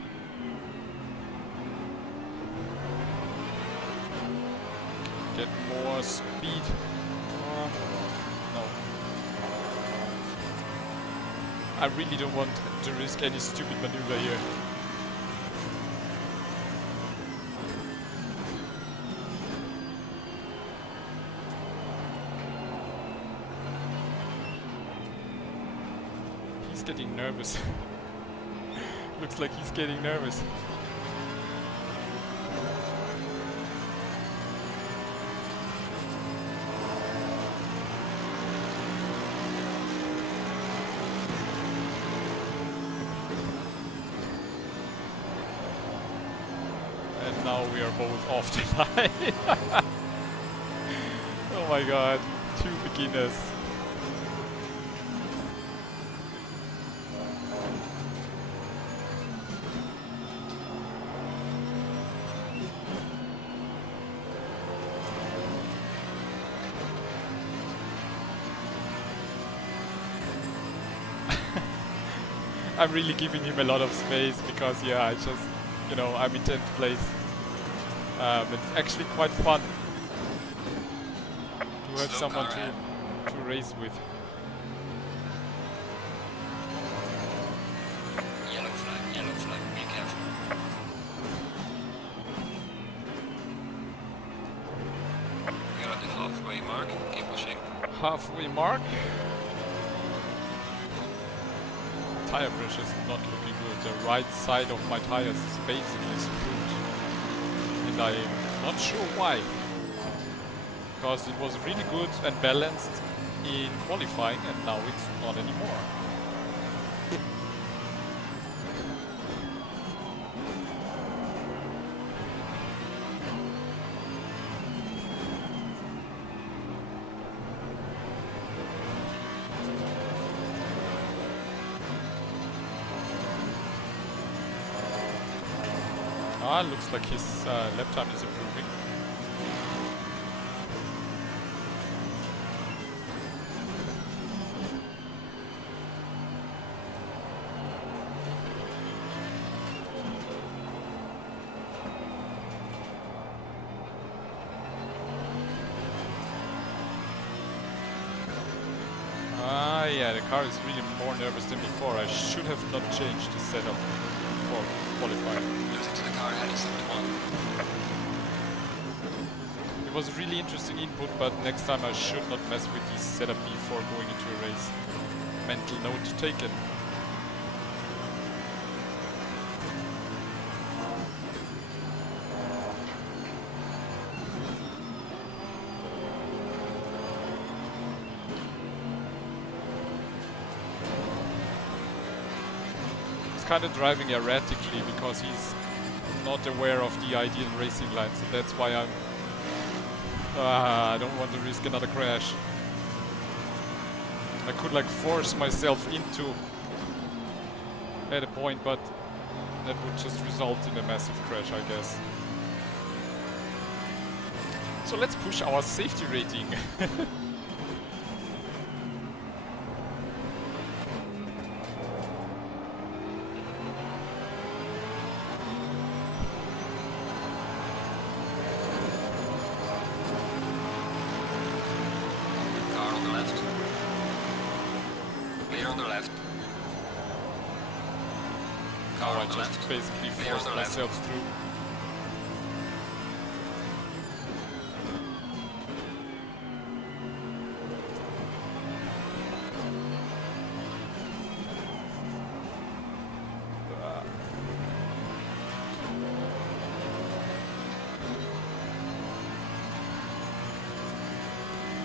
Get more speed. No. I really don't want to risk any stupid maneuver here. Getting nervous. Looks like he's getting nervous. And now we are both off the line. Oh my god, two beginners. I'm really giving him a lot of space because, yeah, I just, you know, I'm in 10th place. It's actually quite fun. have Slow someone car, to race with. Yellow flag, be careful. We're at the halfway mark, keep pushing. Halfway mark. Tire pressure is not looking good. The right side of my tires is basically screwed. And I'm not sure why. Because it was really good and balanced in qualifying and now it's not anymore. Looks like his lap time is improving. Yeah, the car is really more nervous than before. I should have not changed the setup for qualifying. Losing to the car ahead is 71. It was a really interesting input, but next time I should not mess with this setup before going into a race. Mental note taken. Kind of driving erratically because he's not aware of the ideal racing line, so that's why I don't want to risk another crash. I could like force myself into at a point, but that would just result in a massive crash, I guess. So let's push our safety rating. Basically forced myself through.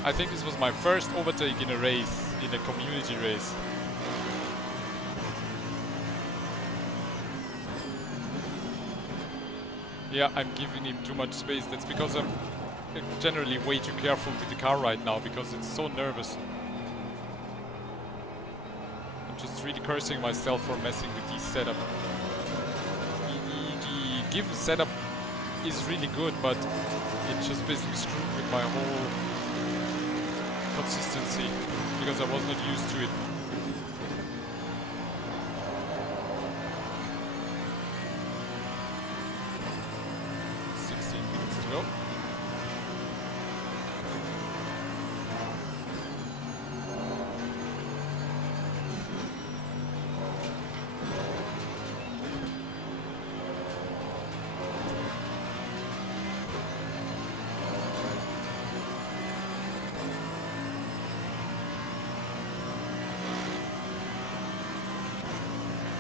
I think this was my first overtake in a race, in a community race. Yeah, I'm giving him too much space. That's because I'm generally way too careful with the car right now because it's so nervous. I'm just really cursing myself for messing with this setup. The given setup is really good, but it just basically screwed with my whole consistency because I was not used to it. 16 minutes to go.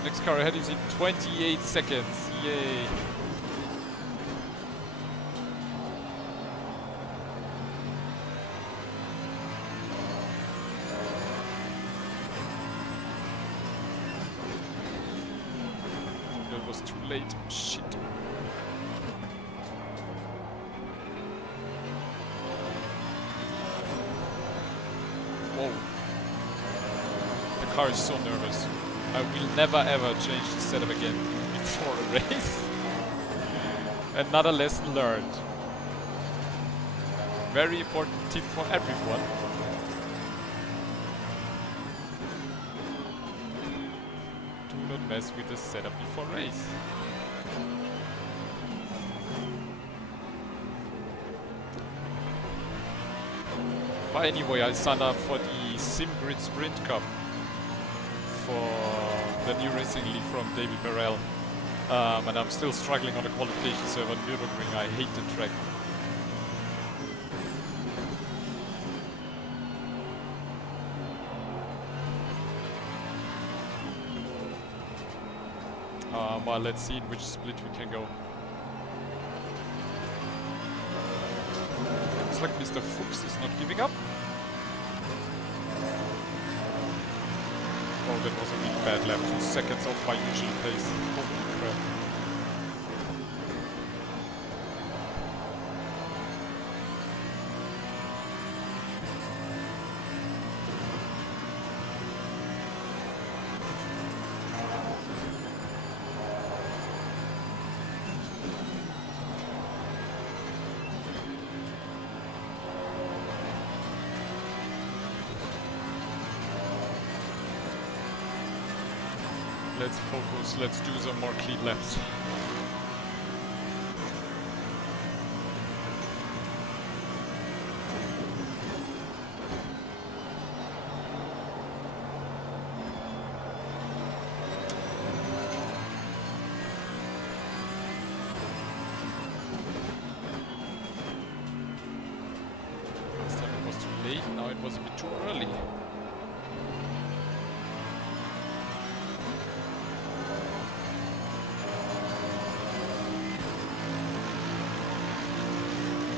Next car ahead is in 28 seconds. Yay. That was too late. Shit. Whoa. The car is so nervous. I will never ever change the setup again before a race. Another lesson learned. Very important tip for everyone. Do not mess with the setup before race. anyway, I signed up for the SimGrid Sprint Cup for the new racing league from David Burrell. And I'm still struggling on the qualification server Nürburgring. I hate the track. Well, let's see in which split we can go. Looks like Mr. Fuchs is not giving up. Oh, that was a really bad lap. 2 seconds off my usual pace. Holy crap. Let's focus, let's do some more clean laps. Last time it was too late, now it was a bit too early.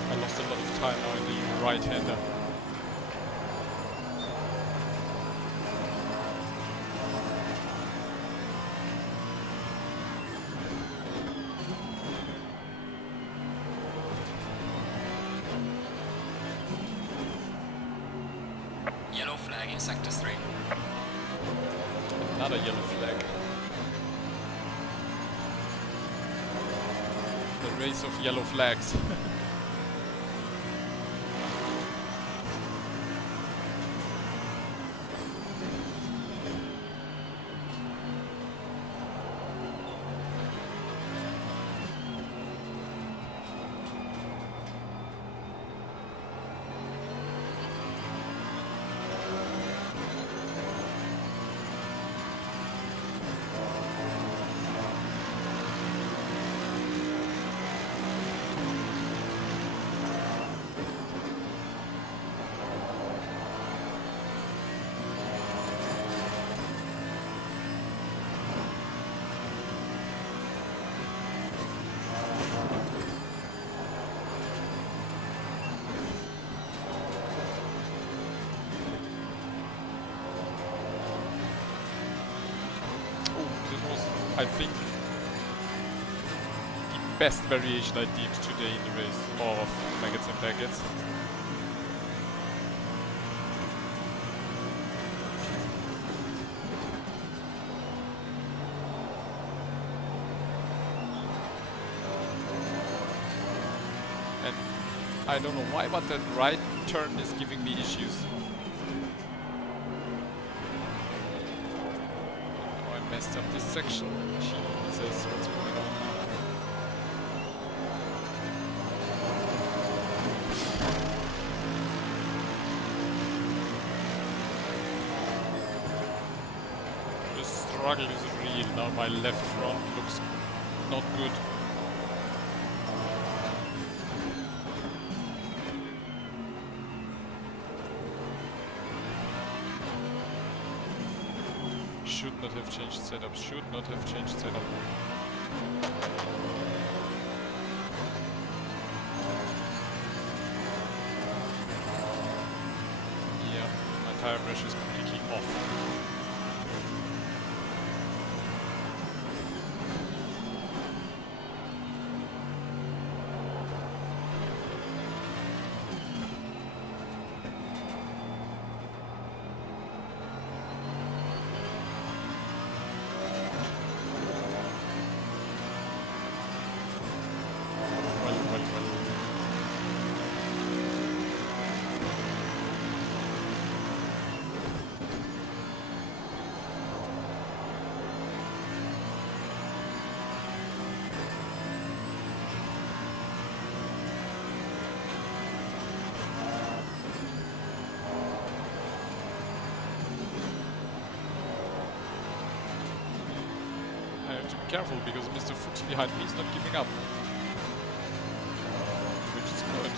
A lot of time now in the right-hander. Yellow flag in sector 3. Another yellow flag. The race of yellow flags. I think the best variation I did today in the race, more of maggots and packets. And I don't know why, but that right turn is giving me issues. Messed up this section. Jesus, what's going on? The struggle is real. Now my left front looks not good. Should not have changed setup, should not have changed setup. Yeah, my tire pressure is completely off. careful because Mr. Fuchs behind me is not giving up. Which is good.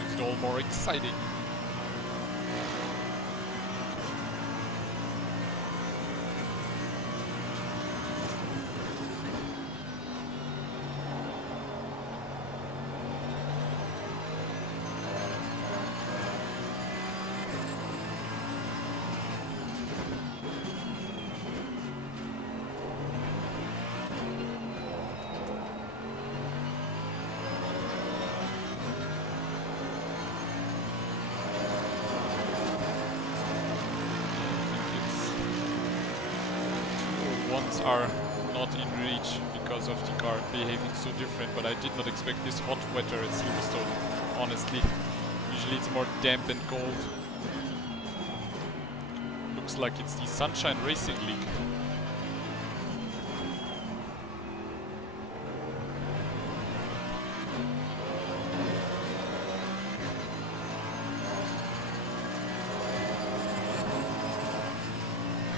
Makes it all more exciting. Are not in reach because of the car behaving so different, but I did not expect this hot weather at Silverstone, honestly. Usually it's more damp and cold. Looks like it's the Sunshine Racing League.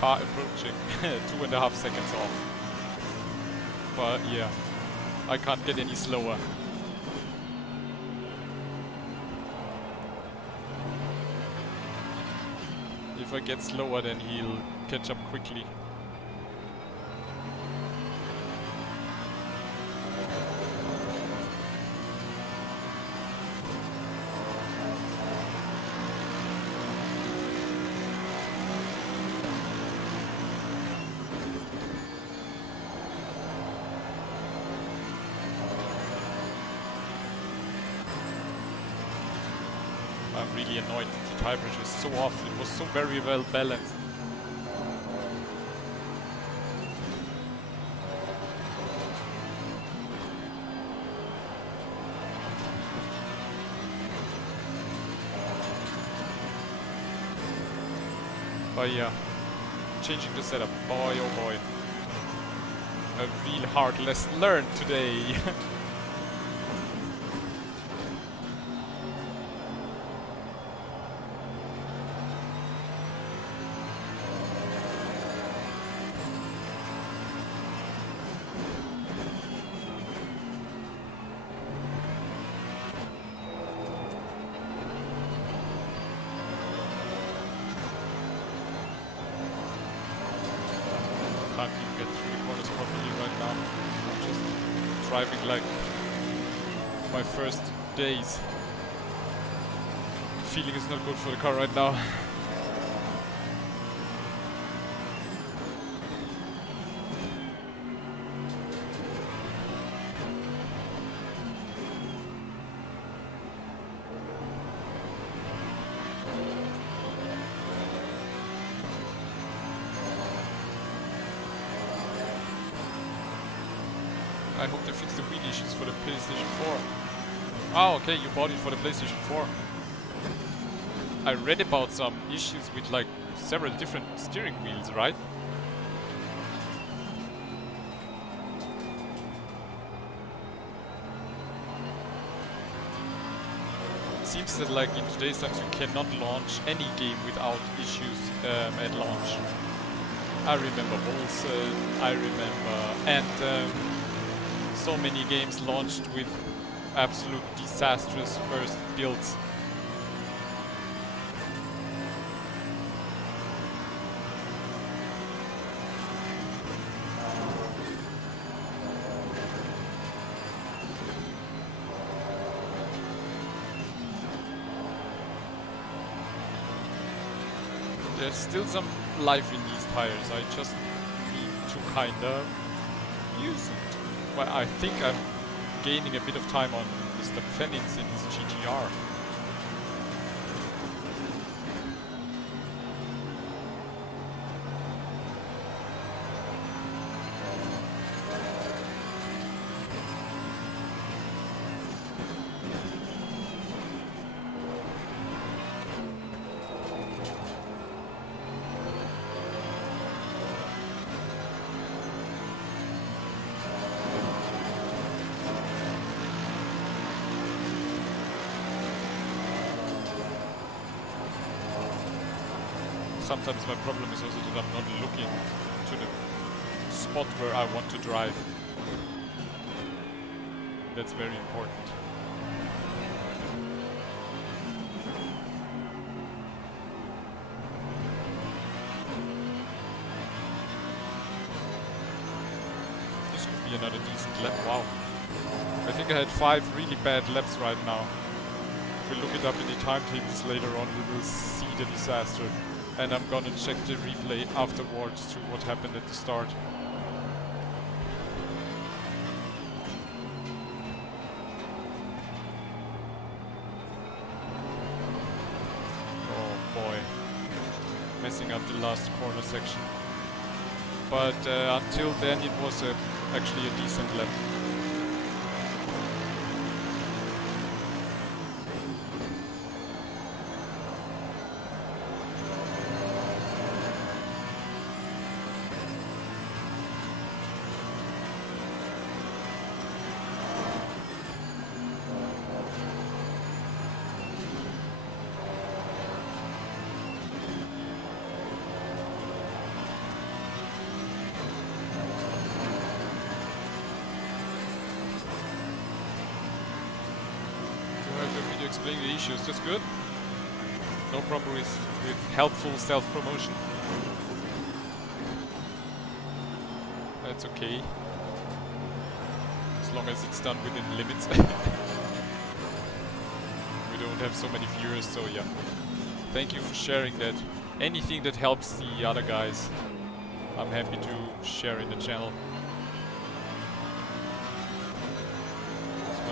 Car approaching, 2.5 seconds off. But yeah, I can't get any slower. If I get slower, then he'll catch up quickly. I'm really annoyed that the tie bridge was so off. It was so very well balanced. But yeah, changing the setup, boy oh boy. A real hard lesson learned today. Can't even get through the corners properly right now. I'm just driving like my first days. The feeling is not good for the car right now. I hope they fix the wheel issues for the PlayStation 4. Oh, okay, you bought it for the PlayStation 4. I read about some issues with like several different steering wheels, right? It seems that like in today's times you cannot launch any game without issues at launch. I remember Wolfenstein, I remember Anthem. So many games launched with absolute disastrous first builds. There's still some life in these tires. I just need to kinda use it. Well, I think I'm gaining a bit of time on Mr. Pfennings in his GTR. Sometimes my problem is also that I'm not looking to the spot where I want to drive. That's very important. This could be another decent lap. Wow. I think I had 5 really bad laps right now. If we look it up in the timetables later on, we will see the disaster. And I'm gonna check the replay afterwards to what happened at the start. Oh boy. Messing up the last corner section. But until then it was actually a decent lap. Explaining the issues, that's good. No problem with helpful self-promotion. That's okay. As long as it's done within limits. We don't have so many viewers, so yeah. Thank you for sharing that. Anything that helps the other guys, I'm happy to share in the channel.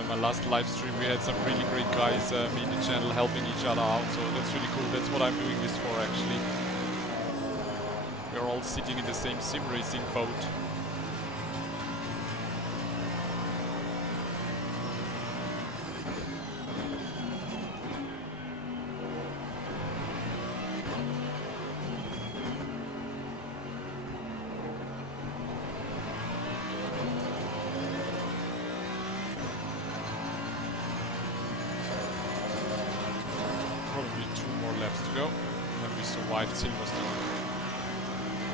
My last live stream we had some really great guys in the channel helping each other out, so that's really cool. That's what I'm doing this for actually. We're all sitting in the same sim racing boat. Silverstone.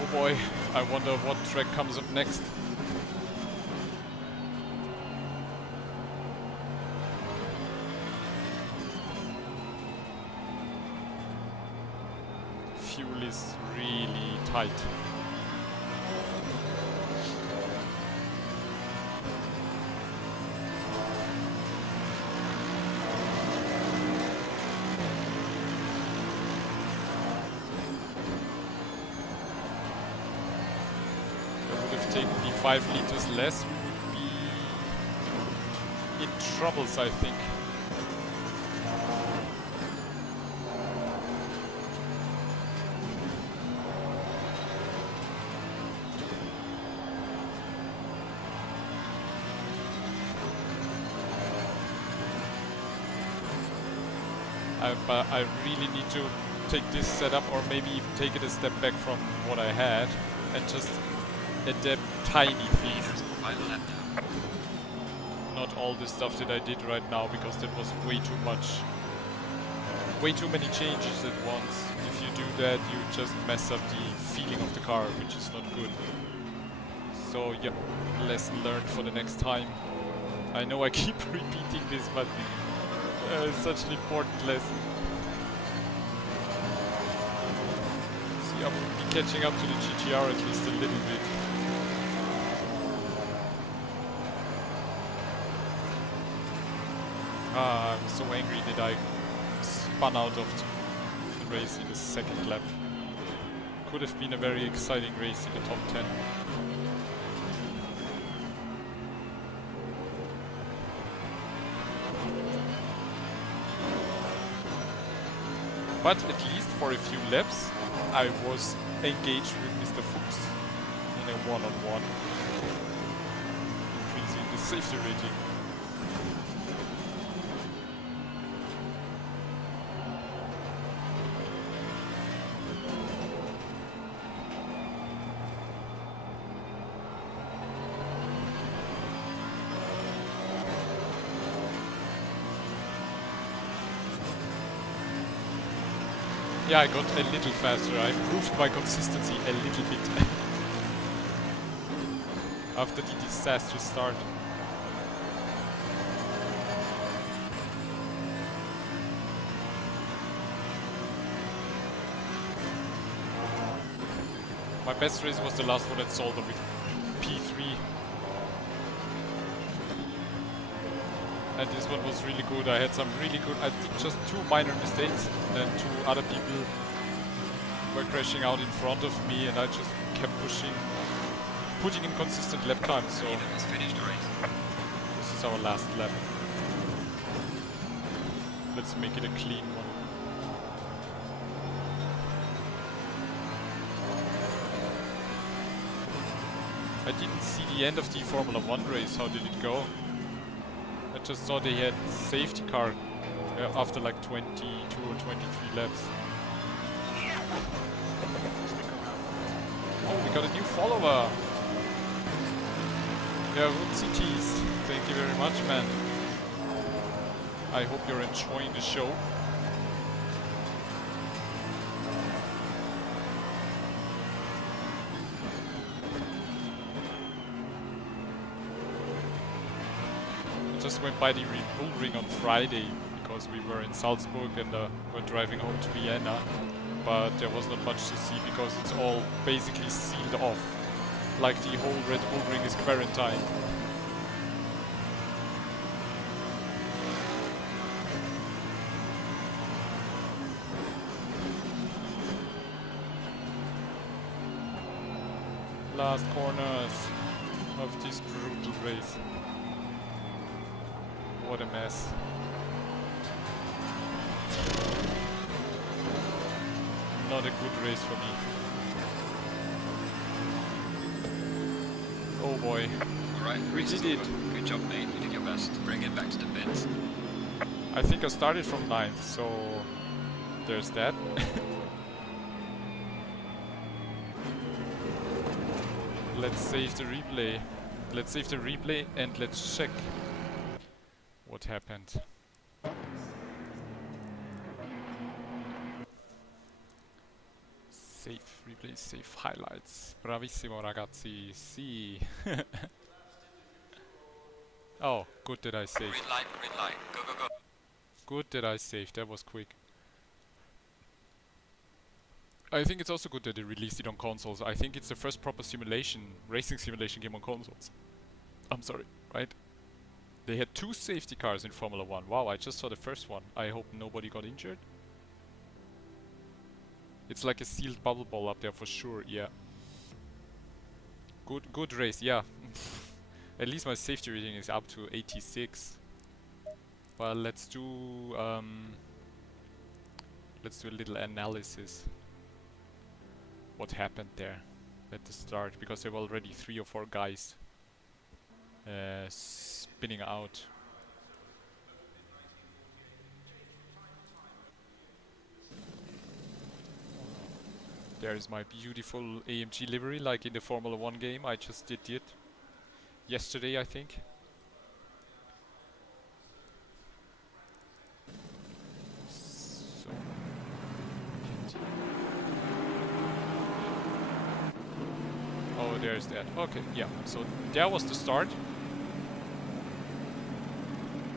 Oh boy, I wonder what track comes up next. Fuel is really tight. Taking the 5 liters less, we would be in troubles, I think. But I really need to take this setup, or maybe even take it a step back from what I had, and just adapt tiny things. Not all the stuff that I did right now, because that was way too much. Way too many changes at once. If you do that, you just mess up the feeling of the car, which is not good. So yeah, lesson learned for the next time. I know I keep repeating this, but it's such an important lesson. See, I will be catching up to the GTR at least a little bit. I'm so angry that I spun out of the race in the second lap. Could have been a very exciting race in the top 10. But at least for a few laps I was engaged with Mr. Fuchs in a one-on-one, increasing the safety rating. Yeah, I got a little faster. I improved my consistency a little bit. after the disastrous start. My best race was the last one at Solder with P3. And this one was really good. I had some really good, I did just 2 minor mistakes and 2 other people were crashing out in front of me and I just kept pushing, putting in consistent lap times. So Has finished the race. this is our last lap. Let's make it a clean one. I didn't see the end of the Formula 1 race. How did it go? I just saw they had safety car after like 22 or 23 laps. Oh, we got a new follower! Yeah, Wood Cities. Thank you very much, man. I hope you're enjoying the show. I just went by the Red Bull Ring on Friday because we were in Salzburg and were driving home to Vienna. But there was not much to see because it's all basically sealed off. Like the whole Red Bull Ring is quarantined. Last corners of this brutal race. What a mess. Not a good race for me. Oh boy. Alright, We race is did it. over. Good job, mate. You did your best. Bring it back to the pits. I think I started from 9th, so there's that. Let's save the replay. Let's save the replay and let's check what happened. Save replay, save highlights. Bravissimo ragazzi, sì. Oh, good that I saved. Green light, green light. Go, go, go. Good that I saved, that was quick. I think it's also good that they released it on consoles. I think it's the first proper simulation, racing simulation game on consoles. I'm sorry, right? They had 2 safety cars in Formula 1. Wow, I just saw the first one. I hope nobody got injured. It's like a sealed bubble ball up there for sure, yeah. Good race, yeah. At least my safety rating is up to 86. Well, let's do a little analysis. What happened there at the start, because there were already 3 or 4 guys spinning out. There is my beautiful AMG livery, like in the Formula 1 game. I just did it yesterday, I think. So, oh, there's that. Okay, yeah. So there was the start.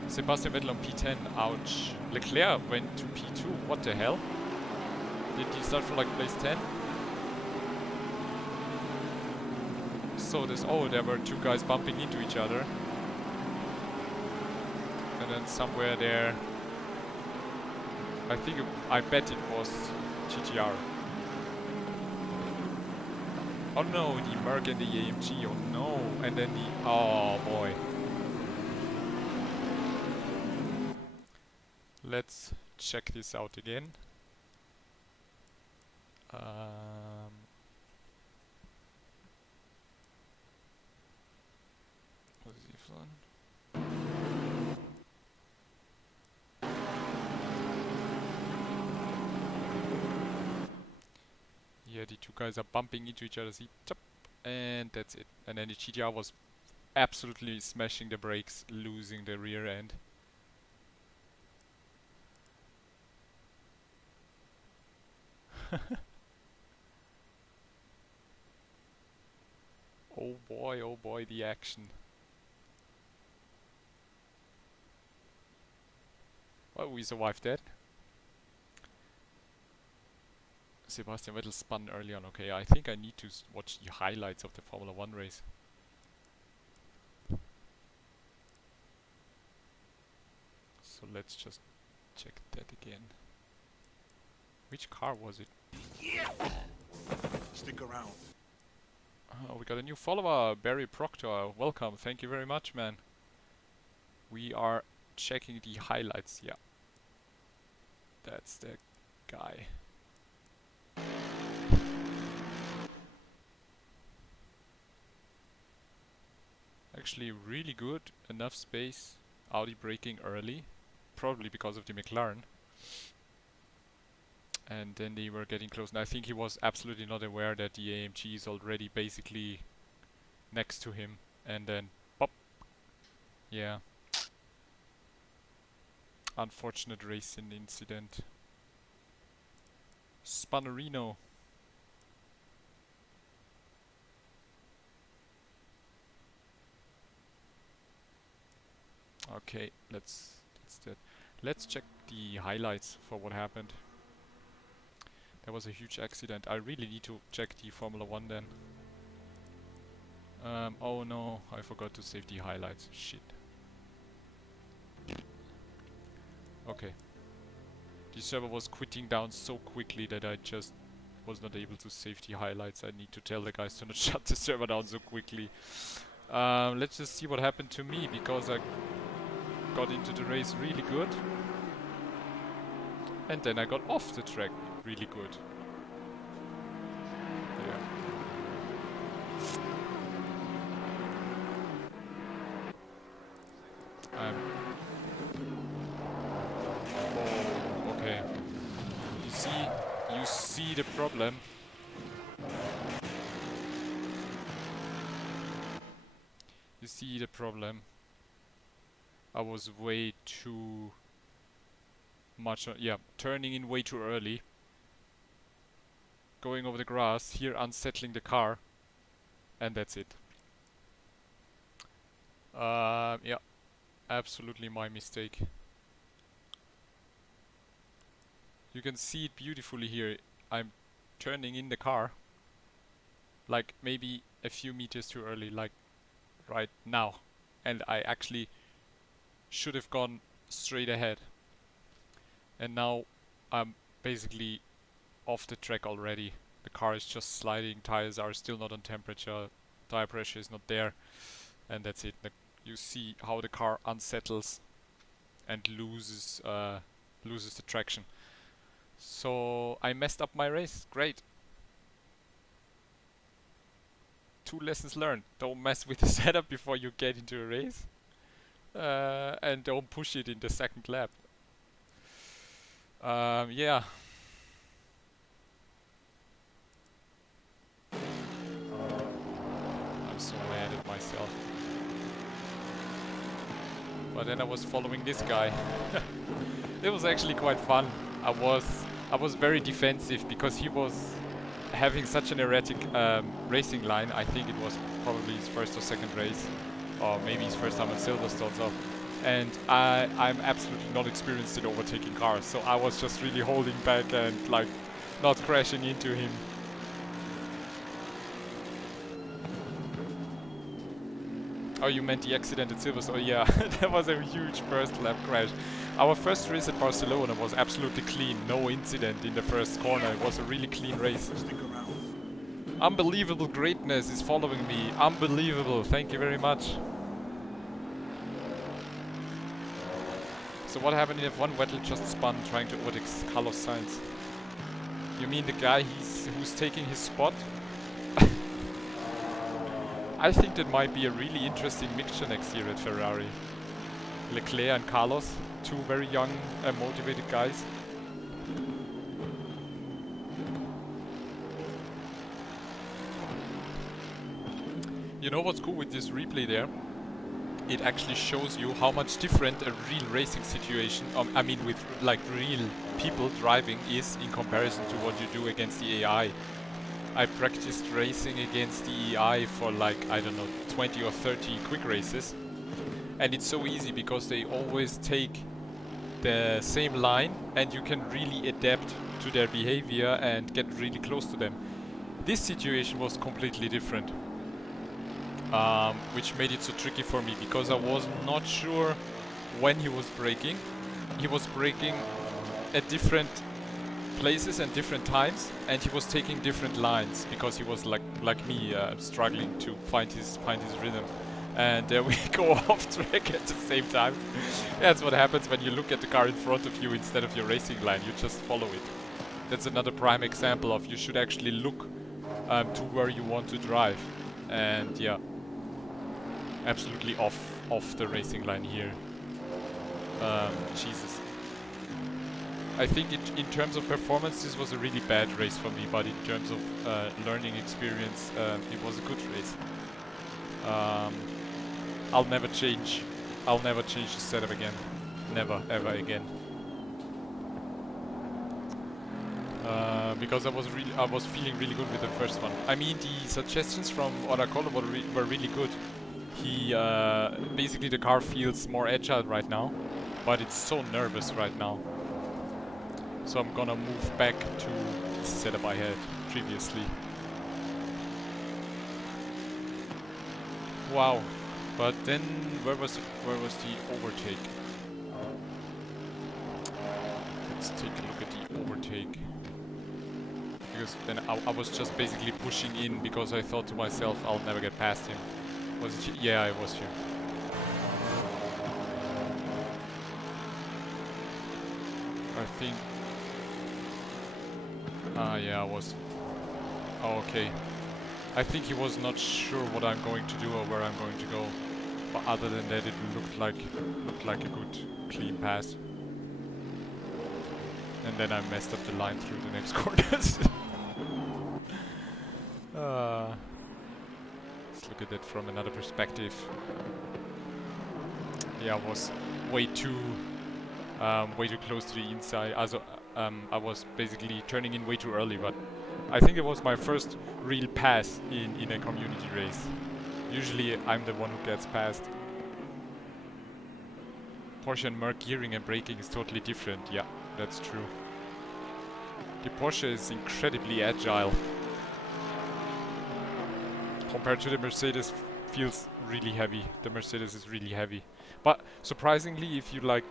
Sebastian Vettel on P10. Ouch. Leclerc went to P2. What the hell? Did he start from like place 10? So this, oh, there were 2 guys bumping into each other. And then somewhere there, I bet it was GTR. Oh no, the Merc and the AMG, oh no. And then the, oh boy. Let's check this out again. Yeah, the 2 guys are bumping into each other, see, chop, and that's it. And then the GTR was absolutely smashing the brakes, losing the rear end. oh boy, the action. Well, we survived that. Sebastian Vettel spun early on. Okay, I think I need to watch the highlights of the Formula 1 race. So let's just check that again. Which car was it? Yeah. Stick around. Oh, we got a new follower, Barry Proctor. Welcome, thank you very much, man. We are checking the highlights. Yeah, that's the guy. Actually really good, enough space, Audi braking early, probably because of the McLaren. And then they were getting close, and I think he was absolutely not aware that the AMG is already basically next to him, and then pop. Yeah. Unfortunate racing incident. Spannerino. Okay, let's check the highlights for what happened. There was a huge accident. I really need to check the Formula 1 then. Oh no, I forgot to save the highlights. Shit. Okay. The server was quitting down so quickly that I just was not able to save the highlights. I need to tell the guys to not shut the server down so quickly. Let's just see what happened to me, because I got into the race really good. And then I got off the track really good. Yeah. Oh, okay. You see the problem. You see the problem. I was way too much, yeah, turning in way too early. Going over the grass, here unsettling the car, and that's it. Yeah, absolutely my mistake. You can see it beautifully here. I'm turning in the car, like maybe a few meters too early, like right now. And I actually should have gone straight ahead. And now I'm basically off the track already. The car is just sliding, tires are still not on temperature, tire pressure is not there, and that's it. You see how the car unsettles and loses the traction. So I messed up my race. Great. 2 lessons learned. Don't mess with the setup before you get into a race. And don't push it in the second lap. Yeah. I'm so mad at myself. But then I was following this guy. It was actually quite fun. I was very defensive because he was having such an erratic racing line. I think it was probably his first or second race, or maybe his first time at Silverstone. So, and I'm absolutely not experienced in overtaking cars, so I was just really holding back and like not crashing into him. Oh, you meant the accident at Silverstone? Yeah, that was a huge first lap crash. Our first race at Barcelona was absolutely clean, no incident in the first corner. It was a really clean race. Unbelievable greatness is following me. Unbelievable. Thank you very much. So what happened in F1? Vettel just spun trying to overtake Carlos Sainz. You mean the guy who's taking his spot? I think that might be a really interesting mixture next year at Ferrari. Leclerc and Carlos, 2 very young and motivated guys. You know what's cool with this replay there? It actually shows you how much different a real racing situation, I mean with like real people driving, is in comparison to what you do against the AI. I practiced racing against the EI for like, I don't know, 20 or 30 quick races. And it's so easy because they always take the same line and you can really adapt to their behavior and get really close to them. This situation was completely different, which made it so tricky for me because I was not sure when he was braking. He was braking at different places and different times, and he was taking different lines because he was like me, struggling to find his rhythm. And there we go off track at the same time. That's what happens when you look at the car in front of you instead of your racing line. You just follow it. That's another prime example of you should actually look to where you want to drive. And yeah, absolutely off the racing line here. Jesus. I think in terms of performance, this was a really bad race for me, but in terms of learning experience, it was a good race. I'll never change the setup again. Never, ever again. Because I was feeling really good with the first one. I mean, the suggestions from Oracolo were really good. He basically the car feels more agile right now, but it's so nervous right now. So I'm gonna move back to the setup I had previously. Wow. But then where was the overtake? Let's take a look at the overtake. Because then I was just basically pushing in because I thought to myself I'll never get past him. Was it here? Yeah, I was here. I think... yeah, I was... Oh, okay. I think he was not sure what I'm going to do or where I'm going to go. But other than that, it looked like a good, clean pass. And then I messed up the line through the next corners. Let's look at it from another perspective. Yeah, I was way too close to the inside. Also, I was basically turning in way too early, but I think it was my first real pass in a community race. Usually I'm the one who gets passed. Porsche and Merc gearing and braking is totally different. Yeah, that's true. The Porsche is incredibly agile. Compared to the Mercedes, feels really heavy. The Mercedes is really heavy. But surprisingly, if you like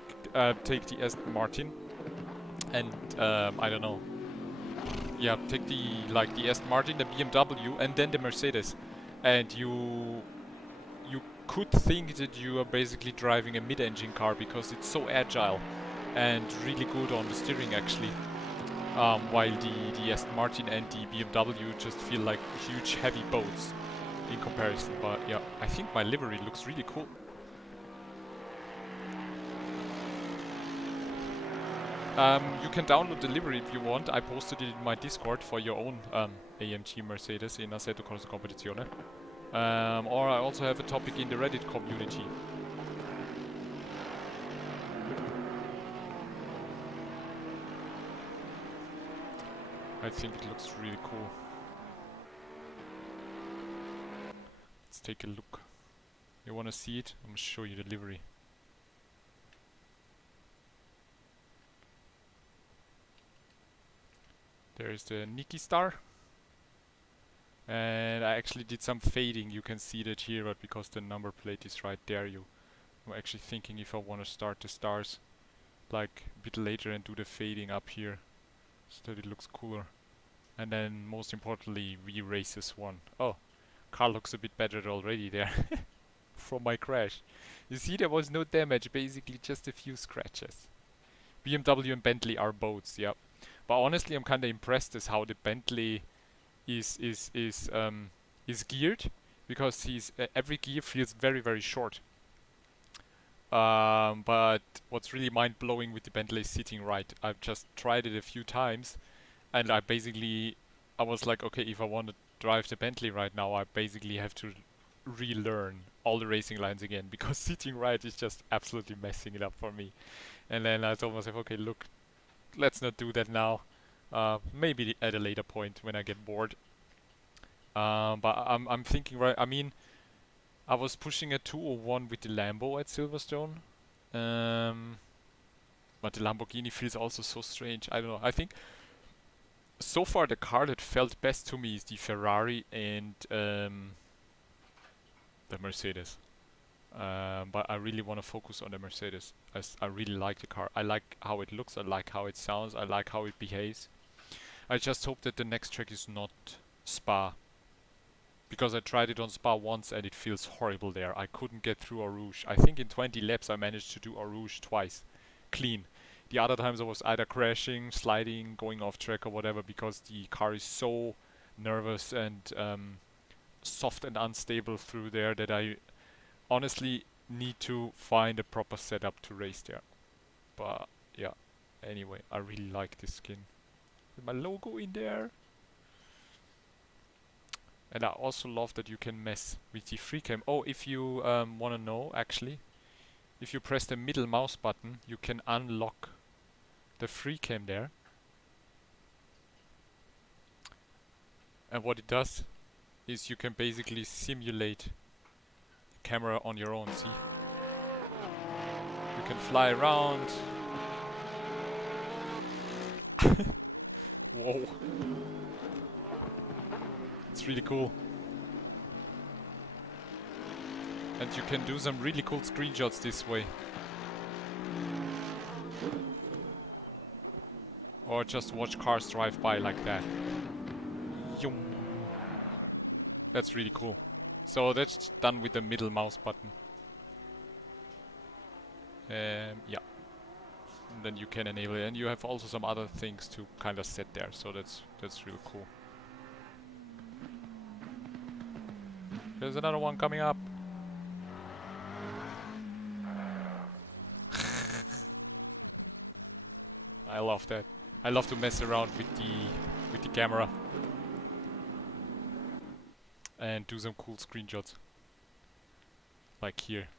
take the Aston Martin and I don't know, yeah, take the Aston Martin, the BMW, and then the Mercedes, and you could think that you are basically driving a mid-engine car because it's so agile and really good on the steering actually. While the Aston Martin and the BMW just feel like huge heavy boats in comparison. But yeah, I think my livery looks really cool. You can download the livery if you want. I posted it in my Discord for your own AMG Mercedes in Assetto Corsa Competizione. Or I also have a topic in the Reddit community. I think it looks really cool. Let's take a look. You wanna see it? I'm gonna show you the livery. There's the Nikki star. And I actually did some fading. You can see that here, but because the number plate is right there, I'm actually thinking if I want to start the stars like a bit later and do the fading up here so that it looks cooler. And then most importantly, re-race this one. Oh, car looks a bit better already there from my crash. You see, there was no damage, basically just a few scratches. BMW and Bentley are boats, yeah. But honestly, I'm kind of impressed as how the Bentley is geared, because every gear feels very, very short. But what's really mind-blowing with the Bentley is sitting right. I've just tried it a few times, and I was like, okay, if I want to drive the Bentley right now, I basically have to relearn all the racing lines again, because sitting right is just absolutely messing it up for me. And then I told myself, okay, look, let's not do that now. Maybe at a later point when I get bored. But I'm thinking, right, I mean, I was pushing a 201 with the Lambo at Silverstone. But the Lamborghini feels also so strange. I don't know. I think so far the car that felt best to me is the Ferrari and the Mercedes. But I really want to focus on the Mercedes. I really like the car. I like how it looks. I like how it sounds. I like how it behaves. I just hope that the next track is not Spa. Because I tried it on Spa once and it feels horrible there. I couldn't get through Eau Rouge. I think in 20 laps I managed to do Eau Rouge twice. Clean. The other times I was either crashing, sliding, going off track or whatever because the car is so nervous and soft and unstable through there that I honestly need to find a proper setup to race there. But yeah, anyway, I really like this skin. With my logo in there. And I also love that you can mess with the free cam. Oh, if you want to know, actually, if you press the middle mouse button, you can unlock the free cam there. And what it does is you can basically simulate the camera on your own, see? You can fly around. Whoa. It's really cool. And you can do some really cool screenshots this way. Or just watch cars drive by like that. Yum. That's really cool. So that's done with the middle mouse button. Yeah. And then you can enable it. And you have also some other things to kind of set there. So that's really cool. There's another one coming up. I love that. I love to mess around with the camera and do some cool screenshots. Like here.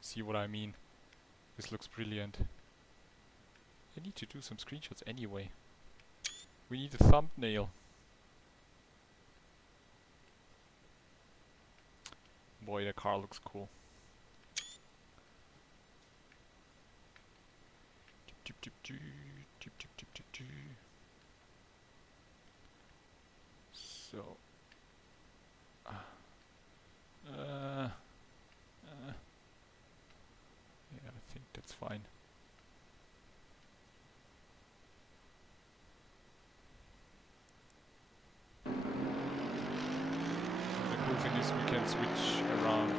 See what I mean? This looks brilliant. I need to do some screenshots anyway. We need a thumbnail. Boy, the car looks cool. So, yeah, I think that's fine. The cool thing is we can switch around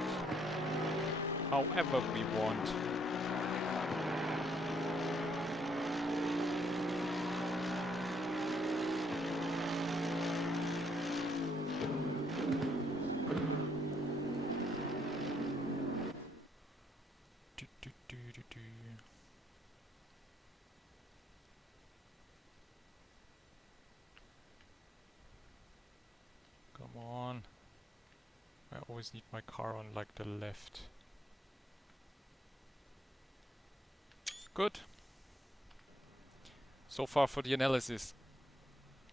however we want. Come on. I always need my car on like the left. Good. So far for the analysis.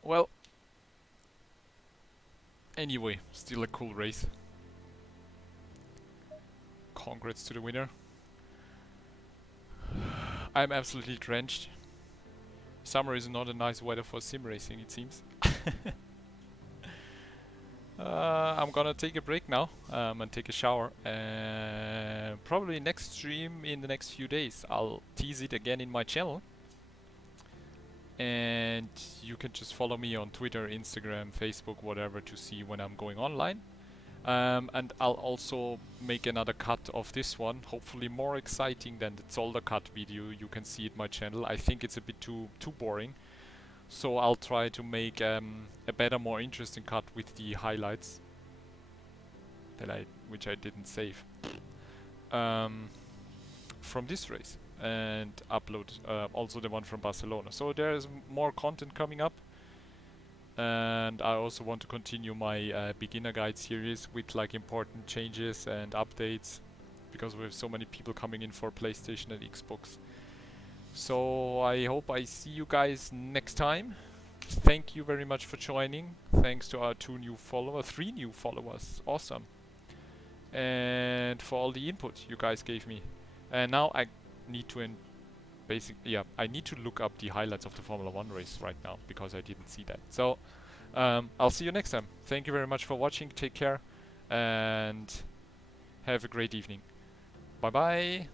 Well, anyway, still a cool race. Congrats to the winner. I'm absolutely drenched. Summer is not a nice weather for sim racing, it seems. I'm gonna take a break now and take a shower. Probably next stream in the next few days. I'll tease it again in my channel. And you can just follow me on Twitter, Instagram, Facebook, whatever to see when I'm going online. And I'll also make another cut of this one, hopefully more exciting than the Zolder cut video you can see at my channel. I think it's a bit too boring. So I'll try to make a better, more interesting cut with the highlights that which I didn't save from this race, and upload also the one from Barcelona. So there's more content coming up, and I also want to continue my beginner guide series with like important changes and updates, because we have so many people coming in for PlayStation and Xbox. So I hope I see you guys next time. thank you very much for joining. Thanks to our 3 new followers. Awesome. And for all the input you guys gave me. And now I need to I need to look up the highlights of the Formula 1 race right now because I didn't see that. So I'll see you next time. Thank you very much for watching. Take care and have a great evening. Bye bye.